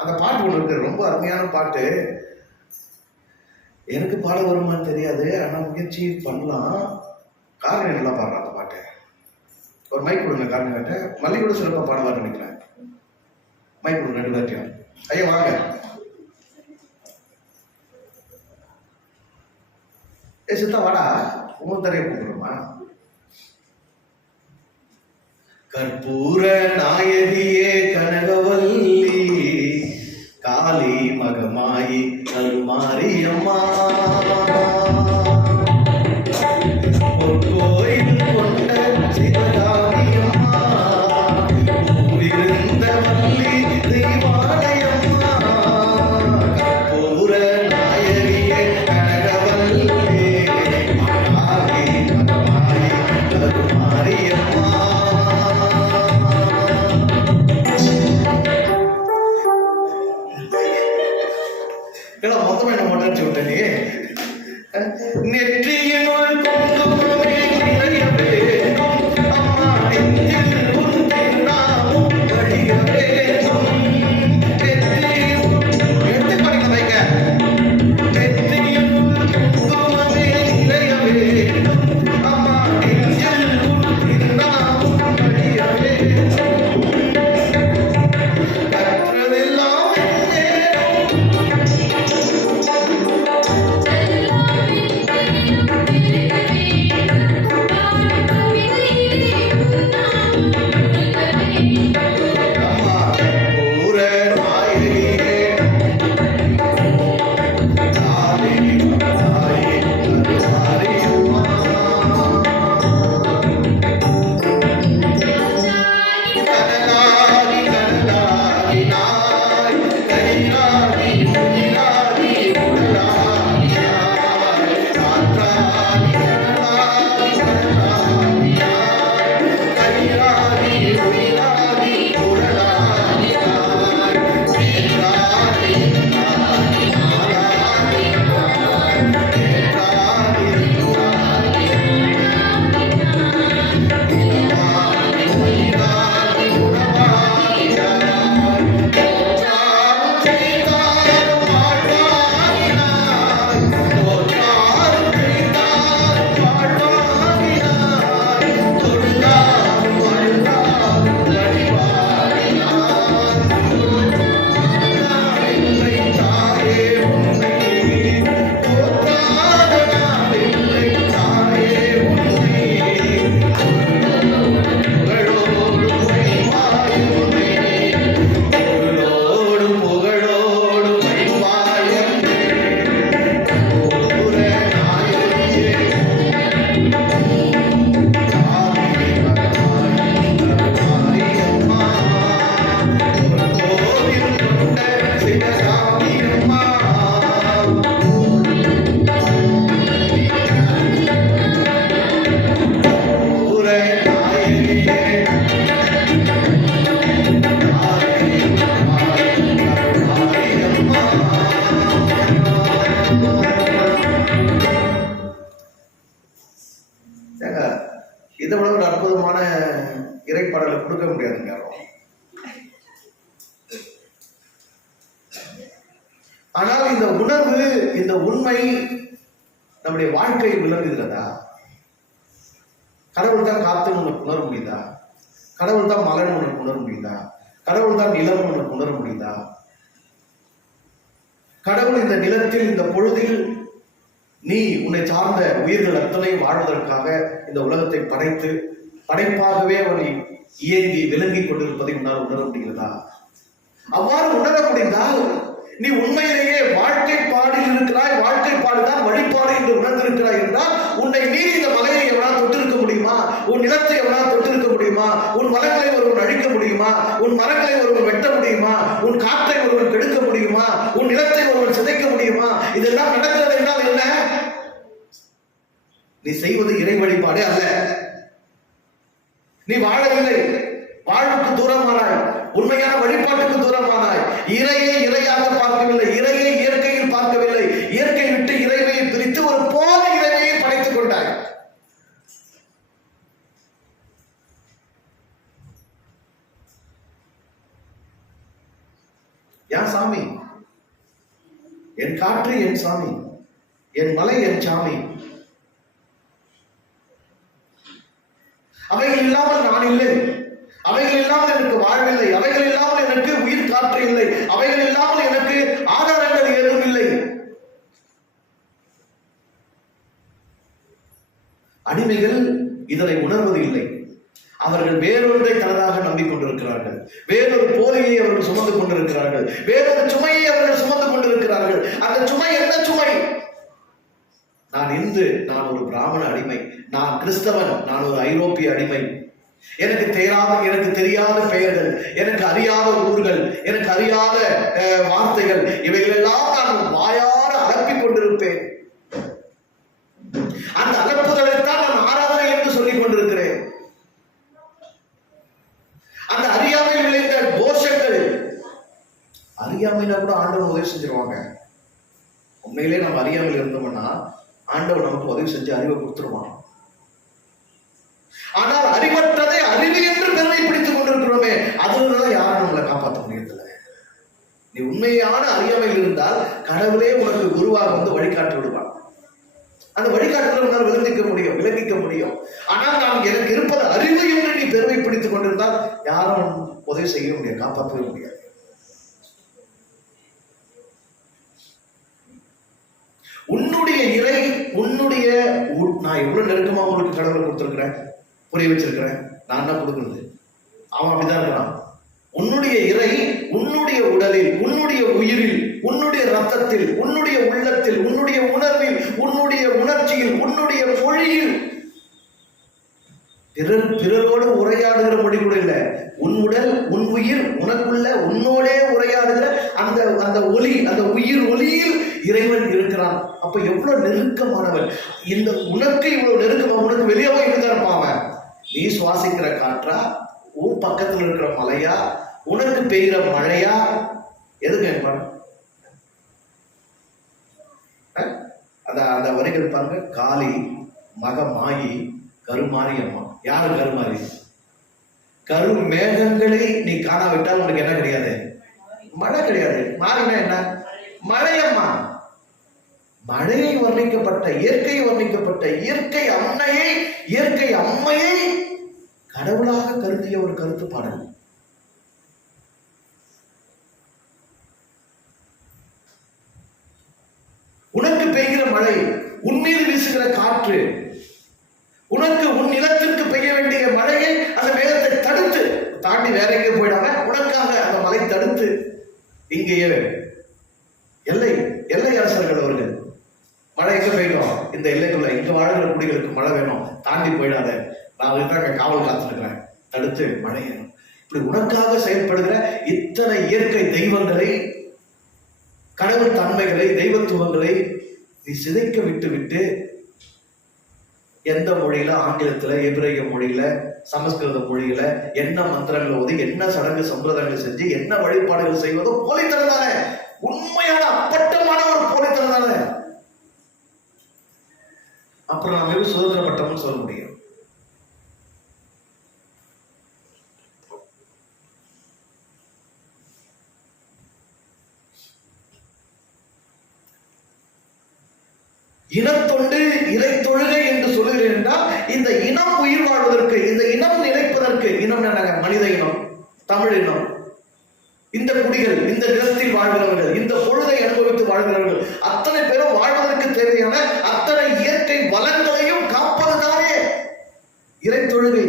அந்த பாட்டு ஒண்ணு இருக்கு, ரொம்ப அருமையான பாட்டு. எனக்கு பாட வருமானு தெரியாது, ஆனா முயற்சி பண்ணலாம். காரணம் நல்லா பாடுறான் அந்த பாட்டு. ஒரு மைக் கொடுங்க காரணம் கேட்ட. மல்லி கூட சிறப்பா பாடுவார் நினைக்கிறேன். மைக் கொடுங்க ரெண்டு பேர்ட்டையும். ஐயா வாங்க. சித்தா வாடா, உங்களுக்கு தரைய கூப்பிடுமா? கற்பூர நாயகியே கனகவல்லி, காளி மகமாயி கருமாரியம்மா, கோயில் கொண்ட சிவகாமியம்மா, ஊரிருந்த வள்ளி தெய்வானையம்மா, கற்பூர எல்லாம் மொத்தமா என்ன மொட்டடிச்சு விட்ட நீ. நெற்றியினுள் குங்குமமே நிறைய வேண்டும் அம்மா, நெஞ்சில் உன் திருநாமம் வழிய வேண்டும். எடுத்து படிக்க வைக்க. நெற்றியினுள் குங்குமமே நிறைய வேண்டும் அம்மா, நெஞ்சில் உன் திருநாமம் வழிய வேண்டும். கற்றதெல்லாம் இதை விட ஒரு அற்புதமான இறைப்பாடலை கொடுக்க முடியாதுங்க யாரும். ஆனால் இந்த உணர்வு, இந்த உண்மை நம்முடைய வாழ்க்கையில் விளங்குகிறதா? கடவுள் தான் காத்துன்னு உனக்கு உணர முடியுதா? கடவுள் தான் மலன் உனக்கு உணர முடியுதா? கடவுள் தான் நிலம் உனக்கு உணர முடியுதா? கடவுள் இந்த நிலத்தில், இந்த பொழுதில் நீ உன்னை சார்ந்த உயிர்கள் அத்தனை வாழ்வதற்காக இந்த உலகத்தை படைத்து படைப்பாகவே அவனை இயங்கி விளங்கி கொண்டிருப்பதை உன்னால் உணர முடிகிறதா? அவ்வாறு உணர முடிந்தால் நீ உண்மையிலேயே வாழ்க்கைப்பாடில் இருக்கிறாய். வாழ்க்கைப்பாடுதான் வழிபாடு என்று உணர்ந்திருக்கிறாய் என்றால் உன்னை மீறி இந்த மலையை எவனால் தொட்டிருக்க முடியுமா? உன் நிலத்தை எவனால் தொட்டிருக்க முடியுமா? உன் வளங்களை ஒருவன் அழிக்க முடியுமா? உன் மரங்களை ஒருவன் வெட்ட முடியுமா? உன் காற்றை ஒருவன் கெடுக்க முடியுமா? உன் நிலத்தை ஒருவன் சிதைக்க முடியுமா? இதெல்லாம் நடக்கிறது என்றால் என்ன? நீ செய்வது இறை வழிபாடே அல்ல. நீ வாழவில்லை, வாழ்வுக்கு தூரமானாய், உண்மையான வழிபாட்டுக்கு தூரமானாய். இறையை இறையாக பார்க்கவில்லை, இறையை இயற்கையில் பார்க்கவில்லை. இயற்கை விட்டு இறைவையை பிரித்து ஒரு போலி இறைவையை படைத்துக் கொண்டாய். யார் சாமி? என் காற்று என் சாமி, என் மலை என் சாமி. அவைகள் இல்லாமல் நான் இல்லை, அவைகள் இல்லாமல் எனக்கு வாழ்வில்லை, அவைகள் இல்லாமல் எனக்கு உயிர் காற்று இல்லை, அவைகள் இல்லாமல் எனக்கு ஆதாரங்கள் ஏதும் இல்லை. அடிமைகள் இதனை உணர்வது இல்லை. அவர்கள் வேறொன்றை தனதாக நம்பிக்கொண்டிருக்கிறார்கள். வேறொரு போலியை அவர்கள் சுமந்து கொண்டிருக்கிறார்கள். வேறொரு சுமையை அவர்கள் சுமந்து கொண்டிருக்கிறார்கள். அந்த சுமை என்ன சுமை? நான் இந்து, நான் ஒரு பிராமண அடிமை. நான் கிறிஸ்தவன், நான் ஒரு ஐரோப்பிய அடிமை. எனக்கு தெரியாத பெயர்கள், எனக்கு அறியாத ஊர்கள், எனக்கு அறியாத வார்த்தைகள், இவைகளெல்லாம் நான் வாயார அலப்பிக் கொண்டிருப்பேன். அந்த அலப்புதலைத்தான் நான் ஆராதனை என்று சொல்லிக் கொண்டிருக்கிறேன். அந்த அறியாமையில் விளைந்த தோஷங்கள், அறியாமையில கூட ஆண்டவன் உதவி செஞ்சிருவாங்க. உண்மையிலே நம்ம அறியாமல் இருந்தோம்னா ஆண்டவர் நமக்கு உதவி செஞ்சு அறிவை கொடுத்துருவான். ஆனால் அறிவற்றதை அறிவு என்று பெருமை பிடித்துக் கொண்டிருக்கிறோமே, அதுதான் யாரும் நம்மளை காப்பாற்ற முடியதில்லை. நீ உண்மையான அறியாமையில் இருந்தால் கடவுளே உனக்கு குருவாக வந்து வழிகாட்டி விடுவான். அந்த வழிகாட்டுதல் உன்னால் விளங்கிக்க முடியும். ஆனால் நான் எனக்கு இருப்பது அறிவு என்று நீ பெருமை பிடித்துக் கொண்டிருந்தால் யாரும் உதவி செய்ய முடியாது, காப்பாற்றவே முடியாது. உன்னுடைய இறை, உன்னுடைய நான் எவ்வளவு நெருக்கமா உங்களுக்கு கடவுளை கொடுத்திருக்கிறேன், புரிய வச்சிருக்கிறேன். நான் என்ன கொடுக்குறது? அவன் அப்படிதான் இருக்கிறான். உன்னுடைய இறை உன்னுடைய உடலில், உன்னுடைய உயிரில், உன்னுடைய ரத்தத்தில், உன்னுடைய உள்ளத்தில், உன்னுடைய உணர்வில், உன்னுடைய உணர்ச்சியில், உன்னுடைய மொழியில். பிறரோடு உரையாடுகிற மொழி கூட இல்லை. உன் உடல், உன் உயிர், உனக்குள்ள உன்னோடே உரையாடுகிற அந்த அந்த ஒளி, அந்த உயிர் ஒளியில் இறைவன் இருக்கிறான். அப்ப எவ்வளவு நெருக்கமானவன். இந்த உனக்கு இவ்வளவு நெருக்கமா, உனக்கு வெளியே போய் இருப்பாங்க. நீ சுவாசிக்கிற காற்றா, உன் பக்கத்தில் இருக்கிற மலையா, உனக்கு பெய்கிற மழையா, எது கேட்பான்? அந்த வரிகள் பாருங்க. காளி மகமாயி கருமாரியம்மா. யாரு கருமாரி? கருமேகங்களை நீ காணாவிட்டால் உனக்கு என்ன கிடையாது? மழை கிடையாது. மாறினா என்ன? மழையம்மா. மழையை வர்ணிக்கப்பட்ட, இயற்கை வர்ணிக்கப்பட்ட, இயற்கை அன்னையை, இயற்கை அம்மையை கடவுளாக கருதிய ஒரு கருத்து பாடல். உனக்கு பெய்கிற மழை, உன் மீது வீசுகிற காற்று, உனக்கு உன் நிலத்திற்கு பெய்ய வேண்டிய மழையை அந்த மேகத்தை தடுத்து தாண்டி வேற எங்கே போயிடாம உனக்காக அந்த மழை தடுத்து இங்கேயே எல்லை அரசர்கள் அவர்கள் மழை எங்க பெய்யும்? இந்த எல்லைக்குள்ள இங்க வாழ்கிற குடிகளுக்கு மழை வேணும், தாண்டி போயிடாத, நான் அங்க காவல் காத்துருக்கிறேன், தடுத்து மழை வேணும். இப்படி உனக்காக செயல்படுகிற இத்தனை இயற்கை தெய்வங்களை, கடவுள் தன்மைகளை, தெய்வத்துவங்களை நீ சிதைக்க விட்டு எந்த மொழியில, ஆங்கிலத்துல, எபிரேய மொழியில, சமஸ்கிருத மொழியில என்ன மந்திரங்கள் ஓதி, என்ன சடங்கு சம்பிரதாயங்கள் செஞ்சு, என்ன வழிபாடுகள் செய்வதோ போலித்தனம் தானே. உண்மையான அப்பட்டமான ஒரு போலித்தனம் தானே. அப்புறம் நாம எப்படி சுதந்திரப்பட்டோம்னு சொல்ல முடியும்? இனத்தொண்டு இறை தொழுகை என்று சொல்லுகிறேன் என்றால், இந்த இனம் உயிர் வாழ்வதற்கு, இந்த இனம் நிலைப்பதற்கு, இனம் என்னங்க? மனித இனம், தமிழ் இனம், இந்த குடிகள், இந்த நிலத்தில் வாழ்கிறவர்கள், இந்த பொழுதை அனுபவித்து வாழ்கிறவர்கள், அத்தனை பேரும் வாழ்வதற்கு தேவையான அத்தனை இயற்கை வளங்களையும் காப்பதுதானே இறை தொழுகை.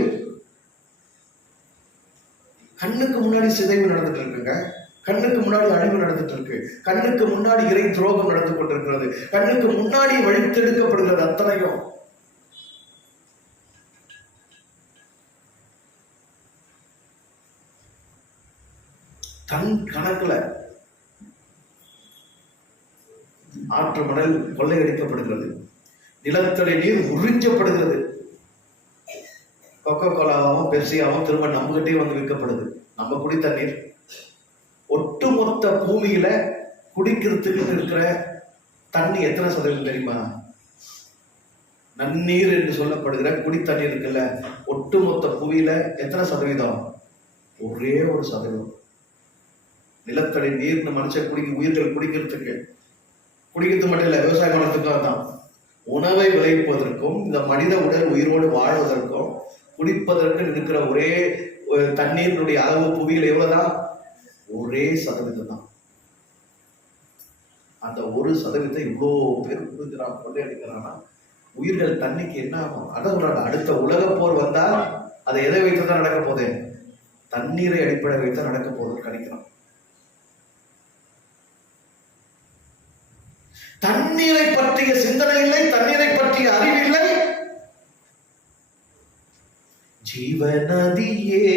கண்ணுக்கு முன்னாடி சிதைவு நடந்துட்டு இருக்குங்க, கண்ணுக்கு முன்னாடி அழிவு நடந்துட்டு இருக்கு, கண்ணுக்கு முன்னாடி இறை துரோகம் நடந்து கொண்டிருக்கிறது, கண்ணுக்கு முன்னாடி வழித்தெடுக்கப்படுகிறது அத்தனையும். டன் கணக்குல ஆற்று மணல் கொள்ளையடிக்கப்படுகிறது, நிலத்தடி நீர் உறிஞ்சப்படுகிறது, கொக்கோ கோலாவும் பெப்சியாவும் திரும்ப நம்மகிட்டே வந்து விற்கப்படுது. நம்ம குடி தண்ணீர் ஒட்டுமொத்த பூமியில குடிக்கிறதுக்கு இருக்கிற தண்ணி எத்தனை சதவீதம் தெரியுமா? நன்னீர் என்று சொல்லப்படுகிற குடி தண்ணீர் இருக்குல்ல, ஒட்டுமொத்த புவியில எத்தனை சதவீதம்? ஒரே ஒரு சதவீதம். நிலத்தடி நீர் மனுஷன் உயிர்கள் குடிக்கிறதுக்கு மட்டும் இல்ல, விவசாயம் பண்ணுறதுக்காக தான். உணவை விளைவிப்பதற்கும் இந்த மனித உடல் உயிரோடு வாழ்வதற்கும் குடிப்பதற்கு இருக்கிற ஒரே தண்ணீரினுடைய அளவு புவியில் எவ்வளவுதான்? ஒரே சதவீதம் தான். அந்த 1% இவ்வளோ பேர் கொடுக்கிறான், கொள்ளையடிக்கிறான்னா உயிர்கள் தண்ணிக்கு என்ன ஆகும்? அதான் அடுத்த உலக போர் வந்தால் அதை எதை வைத்துதான் நடக்க போதே? தண்ணீரை அடிப்படை வைத்து நடக்க போதுன்னு கணிக்கிறான். தண்ணீரை பற்றிய சிந்தனை இல்லை, தண்ணீரை பற்றிய அறிவில்லை. ஜீவநதியே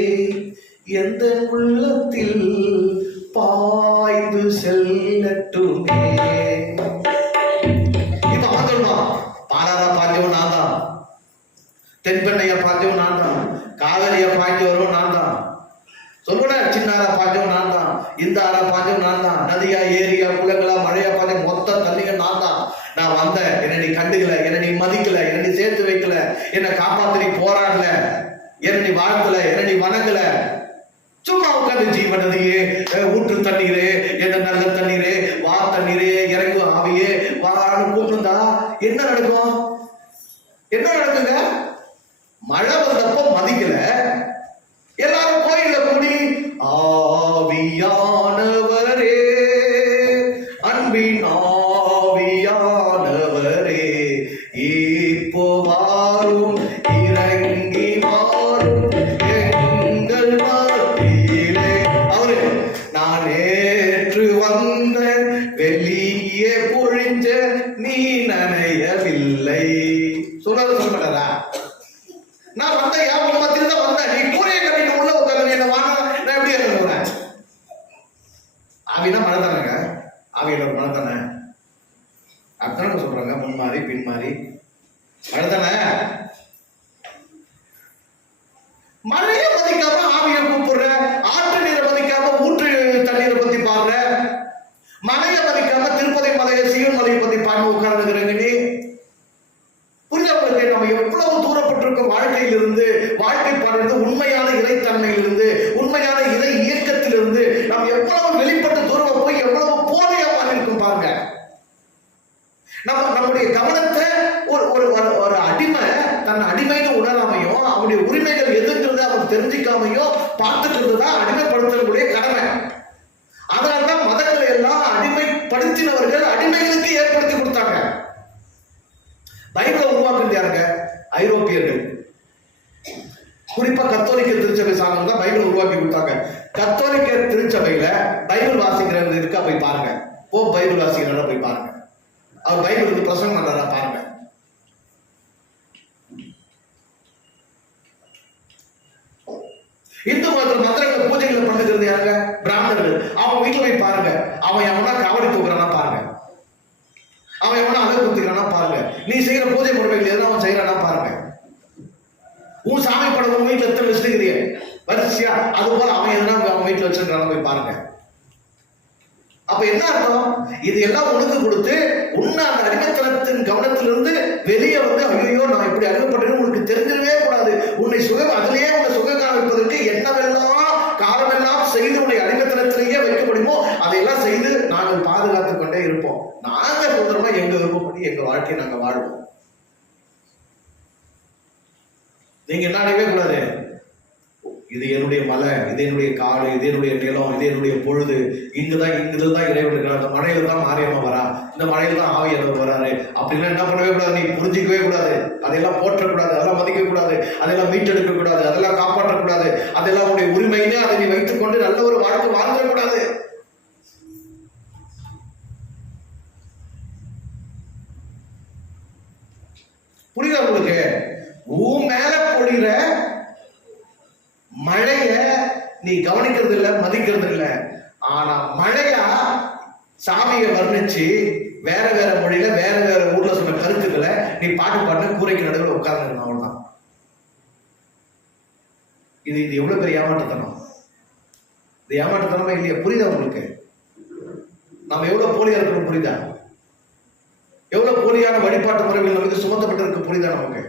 எந்த உள்ளத்தில் பாய்ந்து செல்லட்டுமே. இப்ப ஆந்தோமா பாலாரா பாஞ்சவன் நான் தான், தென்பெண்ணைய பாஞ்சவன் நான் தான், காவிரிய பாஞ்சவரும் நான் தான், சொல்லுட சின்னாரா பாஞ்சவன் நான் தான், இந்த ஆறா பாஞ்சவன் நான் தான், நதியா ஏரியா குளங்களா மழையா பாஞ்சவன் மொத்த தண்ணிகள் நான் வாழ்த்தல, என்ன நீ வணங்கல, சும்மா உட்காந்து ஜீவனதையே ஊற்று தண்ணீரே, என்ன நல்ல தண்ணீரே, வா தண்ணீரே, இறங்கு ஆவியே வான்னு கூப்பிட்டுந்தா என்ன நடக்கும்? என்ன நடக்குங்க? மழை வந்தப்போ மதிக்கல, எல்லாரும் கோயில்ல கூடி ஆவியானவரே, அன்பின் ஆவியானவரே, இப்போ வாரும், இறங்கி வாரும் எங்கள் மத்தியிலே. அவரு நான் நேற்று வந்த வெளியே பொழிஞ்ச நீ நனையவில்லை சொல்றாரு, சொல்ல மாட்டாரா? நான் வந்த யாரும் மத்தியில தான் வந்தேன், நீ கூரையை கட்டிட்டு உள்ள உட்காந்து என்ன வாங்க, நான் எப்படி இருக்க? ஆவினா மழை தானேங்க, ஆவியில ஒரு மழை தானே, அதான் சொல்றாங்க, முன்மாறி பின்மாறி மழை தானே. மழையை மதிக்காம ஆவியை கூப்பிடுற, ஆற்று நீரை மதிக்காம ஊற்று தண்ணீரை பத்தி பாடுற, மலையை மதிக்காம திருப்பதி மலையை சீவன் மலையை பத்தி பாட்டு உட்கார்ந்துக்கிறீங்க. நீ புரிஞ்சவங்களுக்கு நம்ம எவ்வளவு தூரப்பட்டிருக்கோம் வாழ்க்கையிலிருந்து, வாழ்க்கை பாடுறது உண்மையான இறைத்தன்மையிலிருந்து, உண்மையான இறை இயக்கத்திலிருந்து நாம் எவ்வளவு வெளிப்பட்ட தூரம் போய் எவ்வளவு போதையா மாறியிருக்கும் பாருங்க. நம்முடைய கவனத்தை ஒரு அடிமை தன் அடிமைன்னு உணராமையும், அவனுடைய உரிமைகள் எதுங்கிறது அவன் தெரிஞ்சிக்காமையும் பார்த்துக்கிறது தான் அடிமைப்படுத்தக்கூடிய கடமை. அதனால்தான் மதங்களை எல்லாம் அடிமைப்படுத்தினவர்கள் அடிமைகளுக்கு ஏற்படுத்தி கொடுத்தாங்க. பைபிளை உருவாக்குறது யாருங்க? ஐரோப்பியர்கள். குறிப்பா கத்தோலிக்க திருச்சபை சார்ந்தவங்க தான் பைபிள் உருவாக்கி கொடுத்தாங்க. கத்தோலிக்க திருச்சபையில பைபிள் வாசிக்கிறது இருக்கா? போய் பாருங்க. பைபிள் வாசிக்கிறதா போய் பாருங்க. அவர் பைபிளுக்கு பிரசங்கம் பண்றாரா பாருங்க. இந்து மதத்தில் மந்திரங்கள் பூஜைகளை பண்ணுகிறது யாருங்க? பிராமணர்கள். அவன் வீட்டுல போய் பாருங்க. அவன் எவனா காவடி தூக்குறானா பாருங்க, அவன் எவனா அலை குத்துக்கிறானா பாருங்க, நீ செய்யற பூஜை முறைகள் எதுனா அவன் செய்யறானா பாருங்க. உன் சாமி படம் உன் வீட்டுல எத்தனை வச்சுக்கிறீங்க வரிசையா, அது போல அவன் எதுனா அவன் வீட்டுல வச்சிருக்கான போய் பாருங்க. அப்ப என்ன அர்த்தம்? இது எல்லாம் உனக்கு கொடுத்து உன்ன அந்த அடிமைத்தனத்தின் கவனத்திலிருந்து வெளியே வந்து, ஐயோ நான் இப்படி அடிமைப்பட்டேன்னு உனக்கு தெரிஞ்சிடவே கூடாது. உன்னை அதிலேயே உன்னை சுகம் வைப்பதற்கு என்னவெல்லாம் காலமெல்லாம் செய்து உன்னை அடிமைத்தனத்திலேயே வைக்க முடியுமோ அதையெல்லாம் செய்து நாங்கள் பாதுகாத்துக் கொண்டே இருப்போம். நாங்க சுதந்திரமா எங்க விருப்பப்படி எங்க வாழ்க்கையை நாங்க வாழ்வோம். நீங்க என்ன அடையவே கூடாது. இது என்னுடைய மலை, இது என்னுடைய காடு, இது என்னுடைய நிலம், இது என்னுடைய பொழுது, இங்குதான் இறைவன் இருக்கிறார், இந்த மழையில தான் மாரியம்மா வரா, இந்த மழையில தான் ஆவியானவர் வராரு அப்படின்னா என்ன பண்ணவே கூடாது? நீ புரிஞ்சிக்கவே கூடாது, அதையெல்லாம் போற்றக்கூடாது, அதெல்லாம் மதிக்க கூடாது, அதெல்லாம் மீட்டெடுக்க கூடாது, அதெல்லாம் காப்பாற்றக்கூடாது, அதெல்லாம் உன்னுடைய உரிமைன்னு அதை நீ வைத்துக் கொண்டு நல்ல ஒரு வாழ்க்கை வாழ்ந்துடக்கூடாது. புரியுதா உங்களுக்கு? உன் மேல பொழிற மழைய நீ கவனிக்கிறது இல்ல, மதிக்கிறது இல்ல. ஆனா மழையா சாமியை வர்ணிச்சு வேற வேற மொழியில வேற வேற ஊர்ல சொன்ன கருத்துக்களை நீ பாட்டு கூரைக்கு நடுவில் உட்கார்ந்து அவ்வளவுதான். இது எவ்வளவு பெரிய ஏமாற்றுத்தனம். இது ஏமாற்றுத்தனமா இல்லையா? புரியுதா உங்களுக்கு? நம்ம எவ்வளவு போலியா இருக்கணும் புரியுதா? எவ்வளவு போலியான வழிபாட்டு முறைகள் நமக்கு சுமத்தப்பட்டிருக்கு புரியுதா? நமக்கு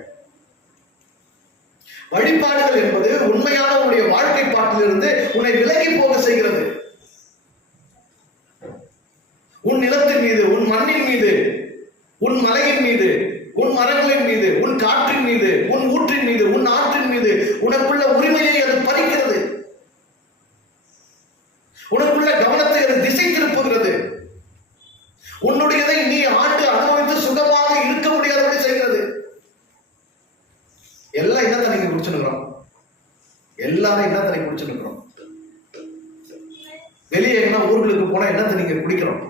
வழிபாடுகள் என்பது உண்மையான உன்னுடைய வாழ்க்கை பாட்டிலிருந்து உன்னை விலகி போக செய்கிறது. உன் நிலத்தின் மீது, உன் மண்ணின் மீது, உன் மலையின் மீது, உன் மரங்களின் மீது, உன் காற்றின் மீது, உன் ஊற்றின் மீது, உன் ஆற்றின் மீது உனக்குள்ள உரிமையை அது பறிக்கிறது. உனக்குள்ள கவனத்தை அது திசை திருப்புகிறது. உன்னுடையதை நீ ஆண்டு அனுபவித்து சுகமாக இருக்க முடியாதபடி செய்கிறது. எல்லாம் என்ன தண்ணி குடிச்சுக்கிறோம், எல்லாரும் என்ன தண்ணி குடிச்சுக்கிறோம். வெளியே என்ன ஊர்களுக்கு போனா என்ன தண்ணி குடிக்கிறோம்?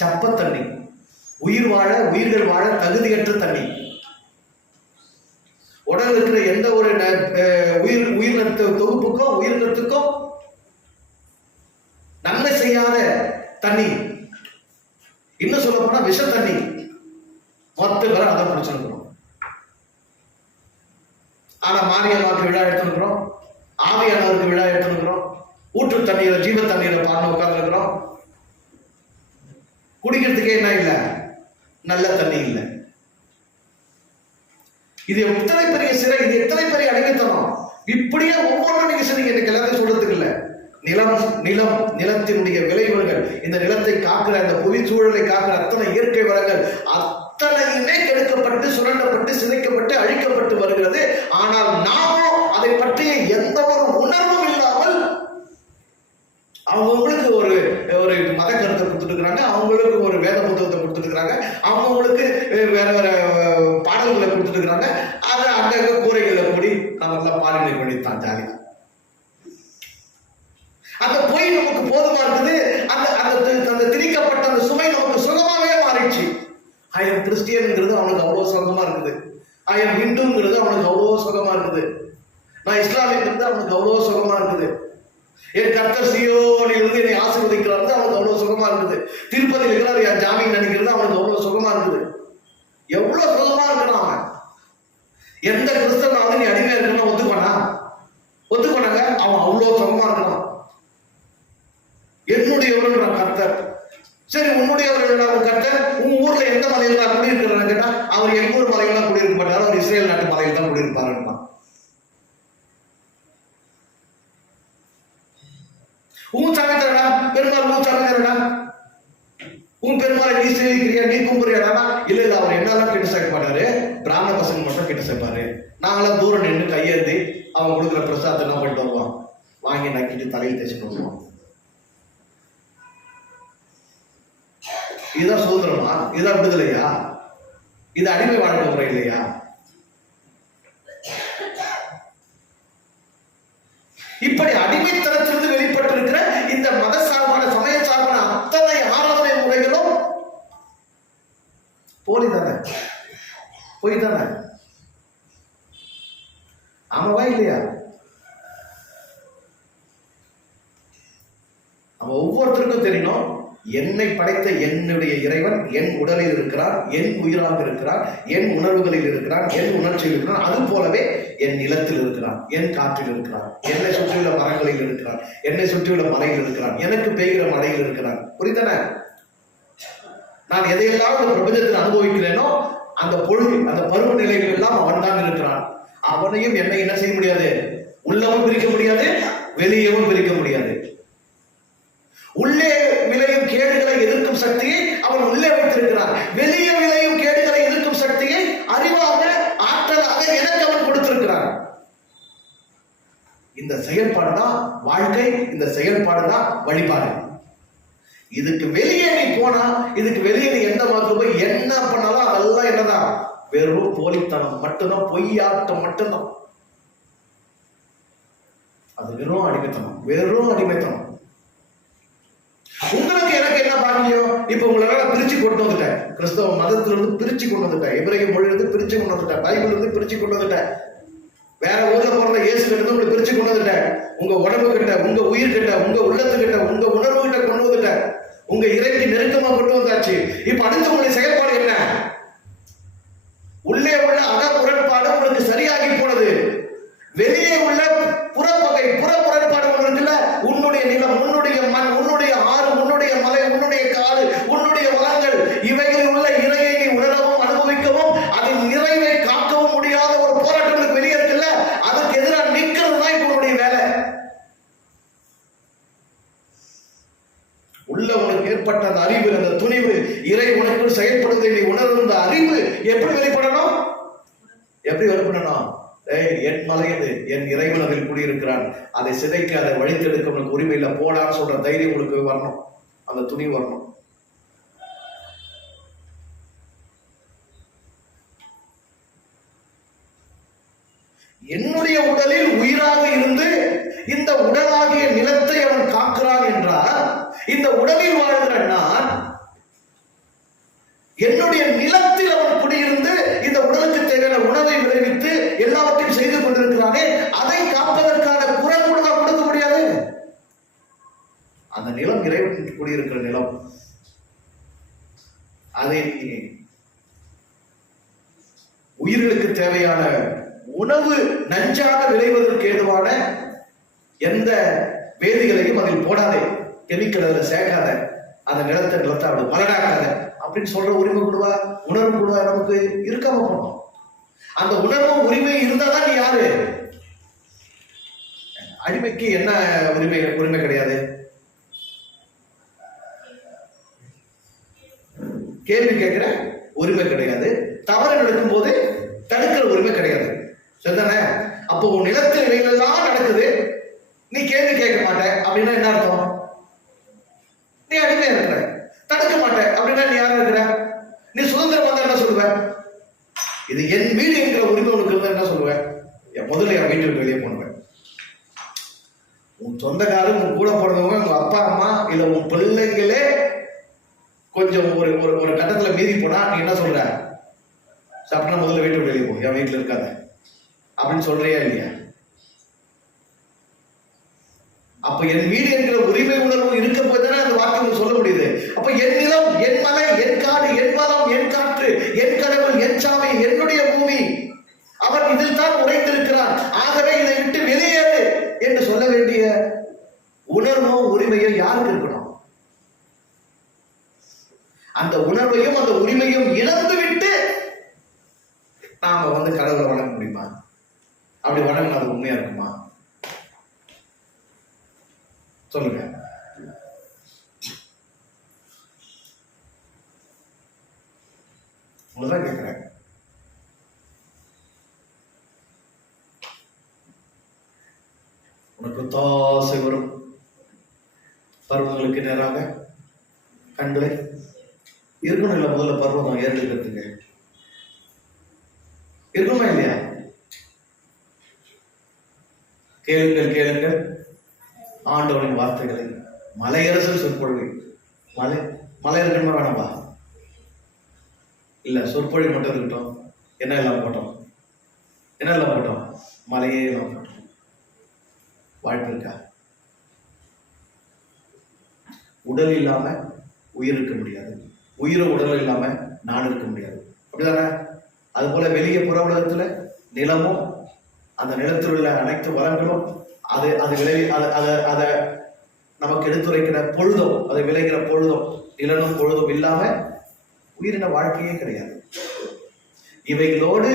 சப்ப தண்ணி, உயிர்கள் வாழ தகுதியற்ற தண்ணி. உடல் இருக்கிற எந்த ஒரு உயிரினத்து தொகுப்புக்கும் உயிரினத்துக்கும் நன்மை செய்யாத தண்ணி, இன்னும் சொல்ல போனா விஷ தண்ணி. மொத்த பேரும் அதை குடிச்சிருக்கிறோம். ஆனா மாரியம்மாவுக்கு விழா எடுத்துருக்கிறோம், ஆவியானவருக்கு விழா எடுத்துருக்கிறோம், ஊற்று தண்ணீரை ஜீவ தண்ணீரை பாருங்க உட்கார்ந்து இருக்கிறோம். குடிக்கிறதுக்கே என்ன இல்லை? நல்ல தண்ணி இல்லை. இது எத்தனை பெரிய சிறை, இது எத்தனை பெரிய அடிமைத்தனம். இப்படியே ஒவ்வொன்றும் நீங்க சொன்னீங்க. எனக்கு எல்லாத்தையும் சொல்றதுக்கு இல்ல. நிலத்தினுடைய விளைவுகள், இந்த நிலத்தை காக்கிற, அந்த புவிச்சூழலை காக்கிற அத்தனை இயற்கை வளங்கள் அத்தனையுமே கெடுக்கப்பட்டு, சுரண்டப்பட்டு, சிதைக்கப்பட்டு, அழிக்கப்பட்டு வருகிறது. ஆனால் நாமோ அதை பற்றிய எந்த ஒரு உணர்வும் இல்லாமல் அவங்களுக்கு ஒரு மத கருத்தை கொடுத்துட்டு இருக்கிறாங்க, அவங்களுக்கு ஒரு வேத புத்தகத்தை கொடுத்துட்டு இருக்கிறாங்க, அவங்களுக்கு வேற வேற பாடல்களை கொடுத்துட்டு இருக்கிறாங்க. அதை அங்கங்க கூரைகளை கூடி நம்ம எல்லாம் பாலினை பண்ணித்தான் ஜாலி. அந்த பொய் நமக்கு போதுமா இருக்குது. அந்த திணிக்கப்பட்ட அந்த சுமை நமக்கு சுகமாவே மாறிடுச்சு. ஆயிரம் கிறிஸ்டியன்ங்கிறது அவனுக்கு அவ்வளவு சுகமா இருக்குது. ஆயிரம் ஹிந்துங்கிறது அவனுக்கு அவ்வளவு சுகமா இருக்குது. நான் இஸ்லாமியங்கிறது அவனுக்கு அவ்வளவு சுகமா இருக்குது. என் கர்த்தர் சியோனிலிருந்து என்னை ஆசீர்வதிக்கிறார் அவனுக்கு அவ்வளவு சுகமா இருக்குது. திருப்பதியில் இருக்கிறார் என் ஜாமீன் நினைக்கிறது அவனுக்கு அவ்வளவு சுகமா இருக்குது. எவ்வளவு சுகமா இருக்கிறான் அவன். எந்த கிறிஸ்தவனாவது நீ அடிமையா இருக்கணும் ஒத்துக்கொண்டாங்க. அவன் அவ்வளவு சுகமா இருக்கிறான். என்னுடையவர்கள் கர்த்தர். சரி, உன்னுடையவர்கள் கர்த்தர். உங்க ஊர்ல எந்த மலையில குடியிருக்கிறான்னு கேட்டா அவர் எங்க ஊர் மலையெல்லாம் குடியிருக்க மாட்டார், அவர் இஸ்ரேல் நாட்டு மலையில் தான் குடியிருப்பாருன்னா. உன் சமைத்தரடா பெருமாள், உன் சமைத்தரடா உன் பெருமாளை நீ சேவிக்கிறியா, நீ கும்புறியாடா? இல்ல அவர் என்னெல்லாம் கெட்டு சேர்க்க மாட்டாரு, பிராமண பசங்க மட்டும் கெட்டு சேர்ப்பாரு. நாங்களாம் தூரம் நின்று கையேந்தி அவன் கொடுக்குற பிரசாதெல்லாம் போயிட்டு வருவான், வாங்கி நக்கிட்டு தலையில் தேய்ச்சிட்டு வருவான். இதுதான் சுதந்திரமா? இதுதான் விடுதலையா? இது அடிமை வாழ்க்கை முறை இல்லையா? இப்படி அடிமைத்தனத்திலிருந்து வெளிப்பட்டிருக்கிற இந்த மத சார்பான, சமய சார்பான அத்தனை ஆராதனை முறைகளும் போலி தானே, பொய் தானே? ஆமாவா இல்லையா? நம்ம ஒவ்வொருத்தருக்கும் தெரியணும், என்னை படைத்த என்னுடைய இறைவன் என் உடலில் இருக்கிறார், என் உயிராக இருக்கிறார், என் உணர்வுகளில் இருக்கிறார், என் உணர்ச்சியில் இருக்கிறார். அது போலவே என் நிலத்தில் இருக்கிறார், என் காற்றில் இருக்கிறார், என்னை சுற்றியுள்ள மரங்களில் இருக்கிறார், என்னை சுற்றியுள்ள மலையில் இருக்கிறார், எனக்கு பெய்கிற மலையில் இருக்கிறார். புரிந்தன? நான் எதையெல்லாம் இந்த பிரபஞ்சத்தில் அனுபவிக்கிறேனோ அந்த பொழுது, அந்த பருவ நிலைகள் எல்லாம் அவன் தான் இருக்கிறான். அவனையும் என்னை என்ன செய்ய முடியாது, உள்ளவும் பிரிக்க முடியாது, வெளியவும் பிரிக்க முடியாது. உள்ளே விளையும் கேடுகளை எதிர்க்கும் சக்தியை அவன் உள்ளே வைத்திருக்கிறான். வெளியே விளையும் கேடுகளை எதிர்க்கும் சக்தியை அறிவாக, ஆற்றலாக எனக்கு அவன் கொடுத்திருக்கிறான். இந்த செயல்பாடுதான் வாழ்க்கை, இந்த செயல்பாடுதான் வழிபாடு. இதுக்கு வெளியே நீ போனா, இதுக்கு வெளியே நீ எந்த மாதிரி போய் என்ன பண்ணாலும் அதெல்லாம் என்னதான், வெறும் போலித்தனம் மட்டும்தான், பொய்யாட்டம் மட்டும்தான். அது வெறும் அடிமைத்தனம், வெறும் அடிமைத்தனம். உங்களுக்கு எனக்கு என்ன பாக்கியம்? இப்ப உங்களால பிரிச்சு கொண்டு வந்துட்டேன், கிறிஸ்தவ மதத்திலிருந்து பிரிச்சு கொண்டு வந்துட்டேன், எபிரேய மொழியிலிருந்து பிரிச்சு கொண்டு வந்துட்டேன், பைபிள் இருந்து பிரிச்சு கொண்டு வந்துட்டேன், வேற ஊர்ல பிறந்த இயேசு கிட்ட உங்களுக்கு பிரிச்சு கொண்டு வந்துட்டேன், உங்க உடம்பு கிட்ட, உங்க உயிர் கிட்ட, உங்க உள்ளத்துக்கிட்ட, உங்க உணர்வு கிட்ட கொண்டு வந்துட்டேன், உங்க இறைக்கு நெருக்கமா கொண்டு வந்தாச்சு. இப்ப அடுத்த உங்களுடைய செயல்பாடு என்ன? உள்ளே உள்ள அக முரண்பாடு உங்களுக்கு சரியாகி போனது. வெளியே உள்ள புறப்பகை, புற முரண்பாடு ஒன்று இருக்குல்ல, உன்னுடைய நிலம், உன்னுடைய மண், உன்னுடைய ஆறு, உன்னுடைய மலை, உன்னுடைய காடு, உன்னுடைய வளங்கள், இவைகளில் உள்ள இறையை நீ உணரவும் அனுபவிக்கவும் அதன் நிறைவை காக்கவும் முடியாத ஒரு போராட்டம் வெளியே இருக்குல்ல, அதுக்கு எதிராக நிற்கிறது தான் இப்ப உன்னுடைய வேலை. உள்ள உனக்கு ஏற்பட்ட அந்த அறிவு, அந்த துணிவு, இறை உனக்குள் செயல்படுவதை நீ உணர்ந்த அறிவு எப்படி வெளிப்படணும்? எப்படி வெளிப்படணும்? என் மலை அது, என் இறைவன் அதில் குடியிருக்கிறான், அதை சிதைக்க, அதை வழித்தெடுக்க உனக்கு உரிமை இல்லை, போடான்னு சொல்ற தைரியம் உங்களுக்கு வரணும், அந்த துணி வரணும். என்னுடைய உடலில் உயிராக இருந்து இந்த உடலாகிய நிலத்தை அவன் காக்கிறான் என்றால், இந்த உடலில் வாழ்கிற நான் என்னுடைய நிலத்தில் அவன் குடியிருந்து இந்த உடலுக்கு தேவையான உணவை விளைவித்து எல்லாவற்றையும் செய்து கொண்டிருக்கிறானே, அதை காப்பதற்கான குரல் கூட கொடுக்க முடியாது. அந்த நிலம் இறைவன் குடியிருக்கிற நிலம், அதை உயிர்களுக்கு தேவையான உணவு நஞ்சாக விளைவதற்கு ஏதுவான எந்த வேதிகளையும் அதில் போடாதே, கெமிக்கல் அதில் சேர்க்காத, அந்த நிலத்தை அப்படி மலடாக்காத அப்படின்னு சொல்ற உரிமை கொடுவா, உணர்வு கொடுவா நமக்கு இருக்காம போனோம். அந்த உணர்வும் உரிமை இருந்தாதான் நீ யாரு? அடிமைக்கு என்ன உரிமை கிடையாது? கேள்வி கேட்கிற உரிமை கிடையாது. தவறு நடக்கும் போது தடுக்கிற உரிமை கிடையாது. சரிதானே? அப்போ உன் நிலத்தில் இவைகளெல்லாம் நடக்குது, நீ கேள்வி கேட்க மாட்ட அப்படின்னா என்ன அர்த்தம்? நீ அடிமையா இருக்கிற. தடுக்க மாட்ட அப்படின்னா நீ யாரா இருக்கிற? நீ சுதந்திரம் வந்தா என்ன சொல்லுவ? இது என் வீடு என்கிற உரிமை உனக்கு இருந்தா என்ன சொல்லுவ? முதல்ல என் வீட்டுக்கு வெளியே போடுவேன். உன் சொந்தக்காரன், உன் கூட பிறந்தவங்க, உங்க அப்பா அம்மா இல்ல உன் பிள்ளைங்களே கொஞ்சம் ஒரு ஒரு கட்டத்துல மீறி போனா நீ என்ன சொல்ற? சாப்பிட்டா முதல்ல வீட்டுக்கு வெளியே போ, என் வீட்டுல இருக்காத அப்படின்னு சொல்றியா இல்லையா? அப்ப என் வீடு என்கிற உரிமை உணர்வு இருக்க போய் தானே அந்த வாக்கியம் சொல்ல முடியுது. அப்ப என் நிலம், என் மலை, என் காடு, என் வளம், என் காற்று, என் கடவுள், என் சாமி, என்னுடைய பூமி, அவர் இதில் தான் உரைத்திருக்கிறார், ஆகவே இதை விட்டு வெளியேறு என்று சொல்ல வேண்டிய உணர்வும் உரிமையும் யாருக்கு இருக்கணும்? அந்த உணர்வையும் அந்த உரிமையும் இழந்து விட்டு நாம கடவுளை வணங்க முடியுமா? அப்படி வணங்கினா அது உண்மையா இருக்குமா? சொல்லுங்க. உங்களதான் கேட்கிறேன். உனக்கு தாசை வரும் பருவங்களுக்கு நேராக கண்களை இருக்கணும். இல்ல முதல்ல பருவம் ஏற்றுக்கிறதுக்கு இருக்கணுமா இல்லையா? கேளுங்கள் கேளுங்கள் ஆண்டவனின் வார்த்தைகளை, மலையரசன் சொற்பொழிவு. மலை இருக்கணுமா வேணாம்பா? இல்ல, சொற்பொழிவு மட்டும் இருக்கட்டும். என்ன எல்லாம் போட்டோம்? மலையே எல்லாம் போட்டோம். வாழ்க்கை இருக்கா? உடல் இல்லாம உயிர் இருக்க முடியாது, உயிரும் உடலும் இல்லாம நான் இருக்க முடியாது. அப்படிதானே? அது போல வெளியே புற உலகத்துல நிலமும் அந்த நிலத்தில் உள்ள அனைத்து வளங்களும் அது அதை நமக்கு எடுத்துரைக்கிற பொழுதும், அதை விளைகிற பொழுதும், நிலனும் பொழுதும் இல்லாம உயிரின வாழ்க்கையே கிடையாது. இவைகளோடு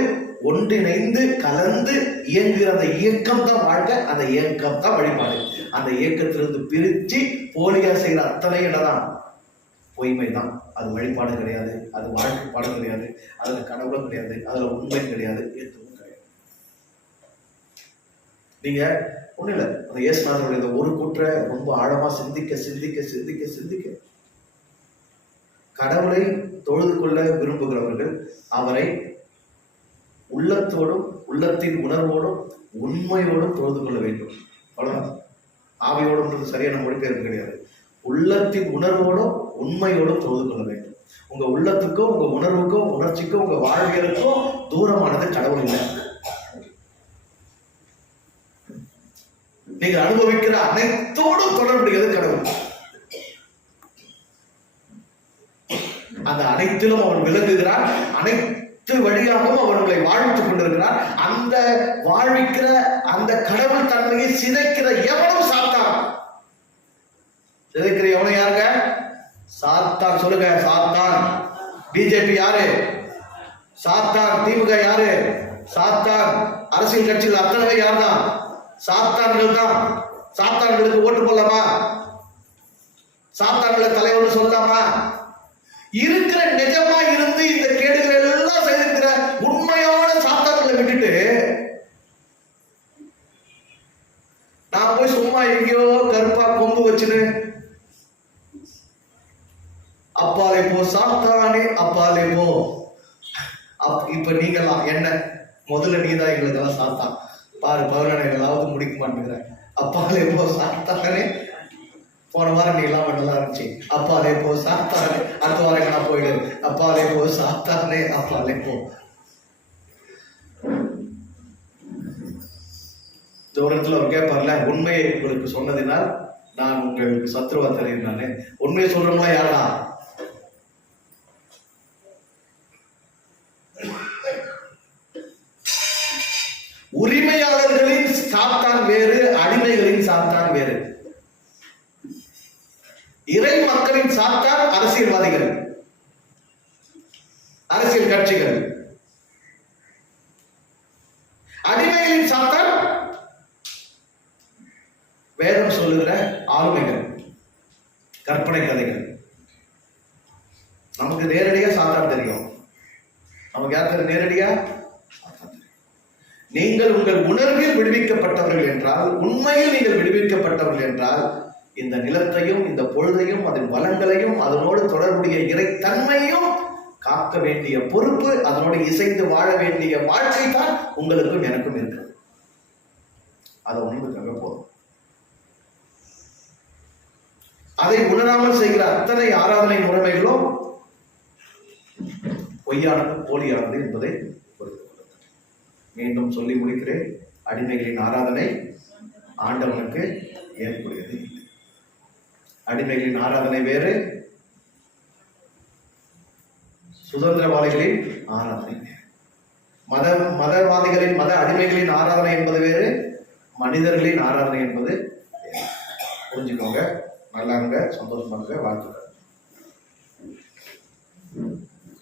ஒன்றிணைந்து கலந்து இயங்குகிற அந்த இயக்கம் தான் வாழ்க்கை, அந்த இயக்கம் தான் வழிபாடு. அந்த இயக்கத்திலிருந்து பிரிச்சு போலியா செய்கிற அத்தனை இடம்தான் பொய்மைதான். அது வழிபாடு கிடையாது, அது வாழ்க்கைப்பாடு கிடையாது, அதுல கடவுளும் கிடையாது, அதுல உண்மை கிடையாது, எதுவும் கிடையாது. நீங்க ஒண்ணு இல்ல, அந்த இயேசுநாதருடைய இந்த ஒரு கூற்றை ரொம்ப ஆழமா சிந்திக்க சிந்திக்க சிந்திக்க சிந்திக்க கடவுளை தொழுது கொள்ள விரும்புகிறவர்கள் அவரை உள்ளத்தோடும் உள்ளத்தின் உணர்வோடும் உண்மையோடும் தொழுது கொள்ள வேண்டும். அவ்வளவுதான். ஆவியோடும் சரியான மொழிபெயர்ப்பு கிடையாது. உள்ளத்தின் உணர்வோடும் உண்மையோடும் தொழுது கொள்ள வேண்டும். உங்க உள்ளத்துக்கும் உங்க உணர்வுக்கும் உணர்ச்சிக்கும் உங்க வாழ்வியலுக்கும் தூரமானது கடவுள் இல்லை. நீங்க அனுபவிக்கிற அனைத்தோடும் தொடர்புடையது கடவுள். அந்த அனைத்திலும் அவன் விளங்குகிறான், அனைத்து வழியாகவும் அவர்களை வாழ்த்துக் கொண்டிருக்கிறார். அந்த வாழ்விக்கிற அந்த கடவுள் தன்மையை சிதைக்கிற எவனும் சாத்தான். சிதைக்கிற எவனும் யாருங்க? சாத்தான். சொல்லுங்க, சாத்தான். பிஜேபி யாரு? சாத்தான். திமுக யாரு? சாத்தான். அரசியல் கட்சியில் அத்தனை யார் தான்? சாத்தான்கள் தான். சாத்தான்களுக்கு ஓட்டு போடலாமா? சாத்தான்களை தலைவர் சொல்லலாமா? இருக்கிற நிஜமா இருந்து இந்த கேடுகள் எல்லாம் செய்திருக்கிற உண்மையான சாத்தான்களை விட்டுட்டு நான் போய் சும்மா எங்கேயோ கருப்பா கொம்பு வச்சுன்னு அப்பாலே போ சாத்தானே, அப்பாலே போ. இப்ப நீங்களாம் என்ன முதல்ல நீதான் எங்களுக்கெல்லாம் சாத்தான் பாரு, 14 முடிக்க மாட்டேங்கிற. அப்பாலே போ சாத்தானே. போன வாரம் நீ எல்லாம் நல்லா இருந்துச்சு. அப்பாலே போ சாத்தானே. அடுத்த வாரம் நான் போயிடு. அப்பாலே போ சாத்தானே, அப்பாலே போ. தூரத்துல அவர் கேட்பார்ல, உண்மையை உங்களுக்கு சொன்னதினால் நான் உங்களுக்கு சத்ருவா தெரியும். நானே உண்மையை சொல்றோம்னா யாரா? உரிமையாளர்களின் சாத்தான் வேறு, அடிமைகளின் சாத்தான் வேறு. இறை மக்களின் சாத்தான் அரசியல்வாதிகள், அரசியல் கட்சிகள். கற்பனை கதைகள். நமக்கு நேரடியா சாத்தான் தெரியும். நமக்கு யார் நேரடியா? நீங்கள் உங்கள் உணர்வில் விடுவிக்கப்பட்டவர்கள் என்றால், உண்மையில் நீங்கள் விடுவிக்கப்பட்டவர்கள் என்றால், இந்த நிலத்தையும் இந்த பொழுதையும் அதன் வளங்களையும் அதனோடு தொடர்புடைய இறைத்தன்மையும் காக்க வேண்டிய பொறுப்பு, அதனோடு இசைந்து வாழ வேண்டிய வாழ்க்கை தான் உங்களுக்கும் எனக்கும் இருக்கிறது. அதை உணர்வுக்காக போதும். அதை உணராமல் செய்கிற அத்தனை ஆராதனை முறைமைகளும் பொய்யானது, போலியானது என்பதை புரிந்து கொள்ளுங்கள். மீண்டும் சொல்லி முடிக்கிறேன். அடிமைகளின் ஆராதனை ஆண்டவனுக்கு ஏற்புடையது இல்லை. அடிமைகளின் ஆராதனை வேறு, சுதந்திரவாதிகளின் ஆராதனை வேறு. மதவாதிகளின் மத அடிமைகளின் ஆராதனை என்பது வேறு, மனிதர்களின் ஆராதனை என்பது வேறு. புரிஞ்சுக்கோங்க. நல்லாங்க, சந்தோஷமாக வாழ்த்துக்கள்.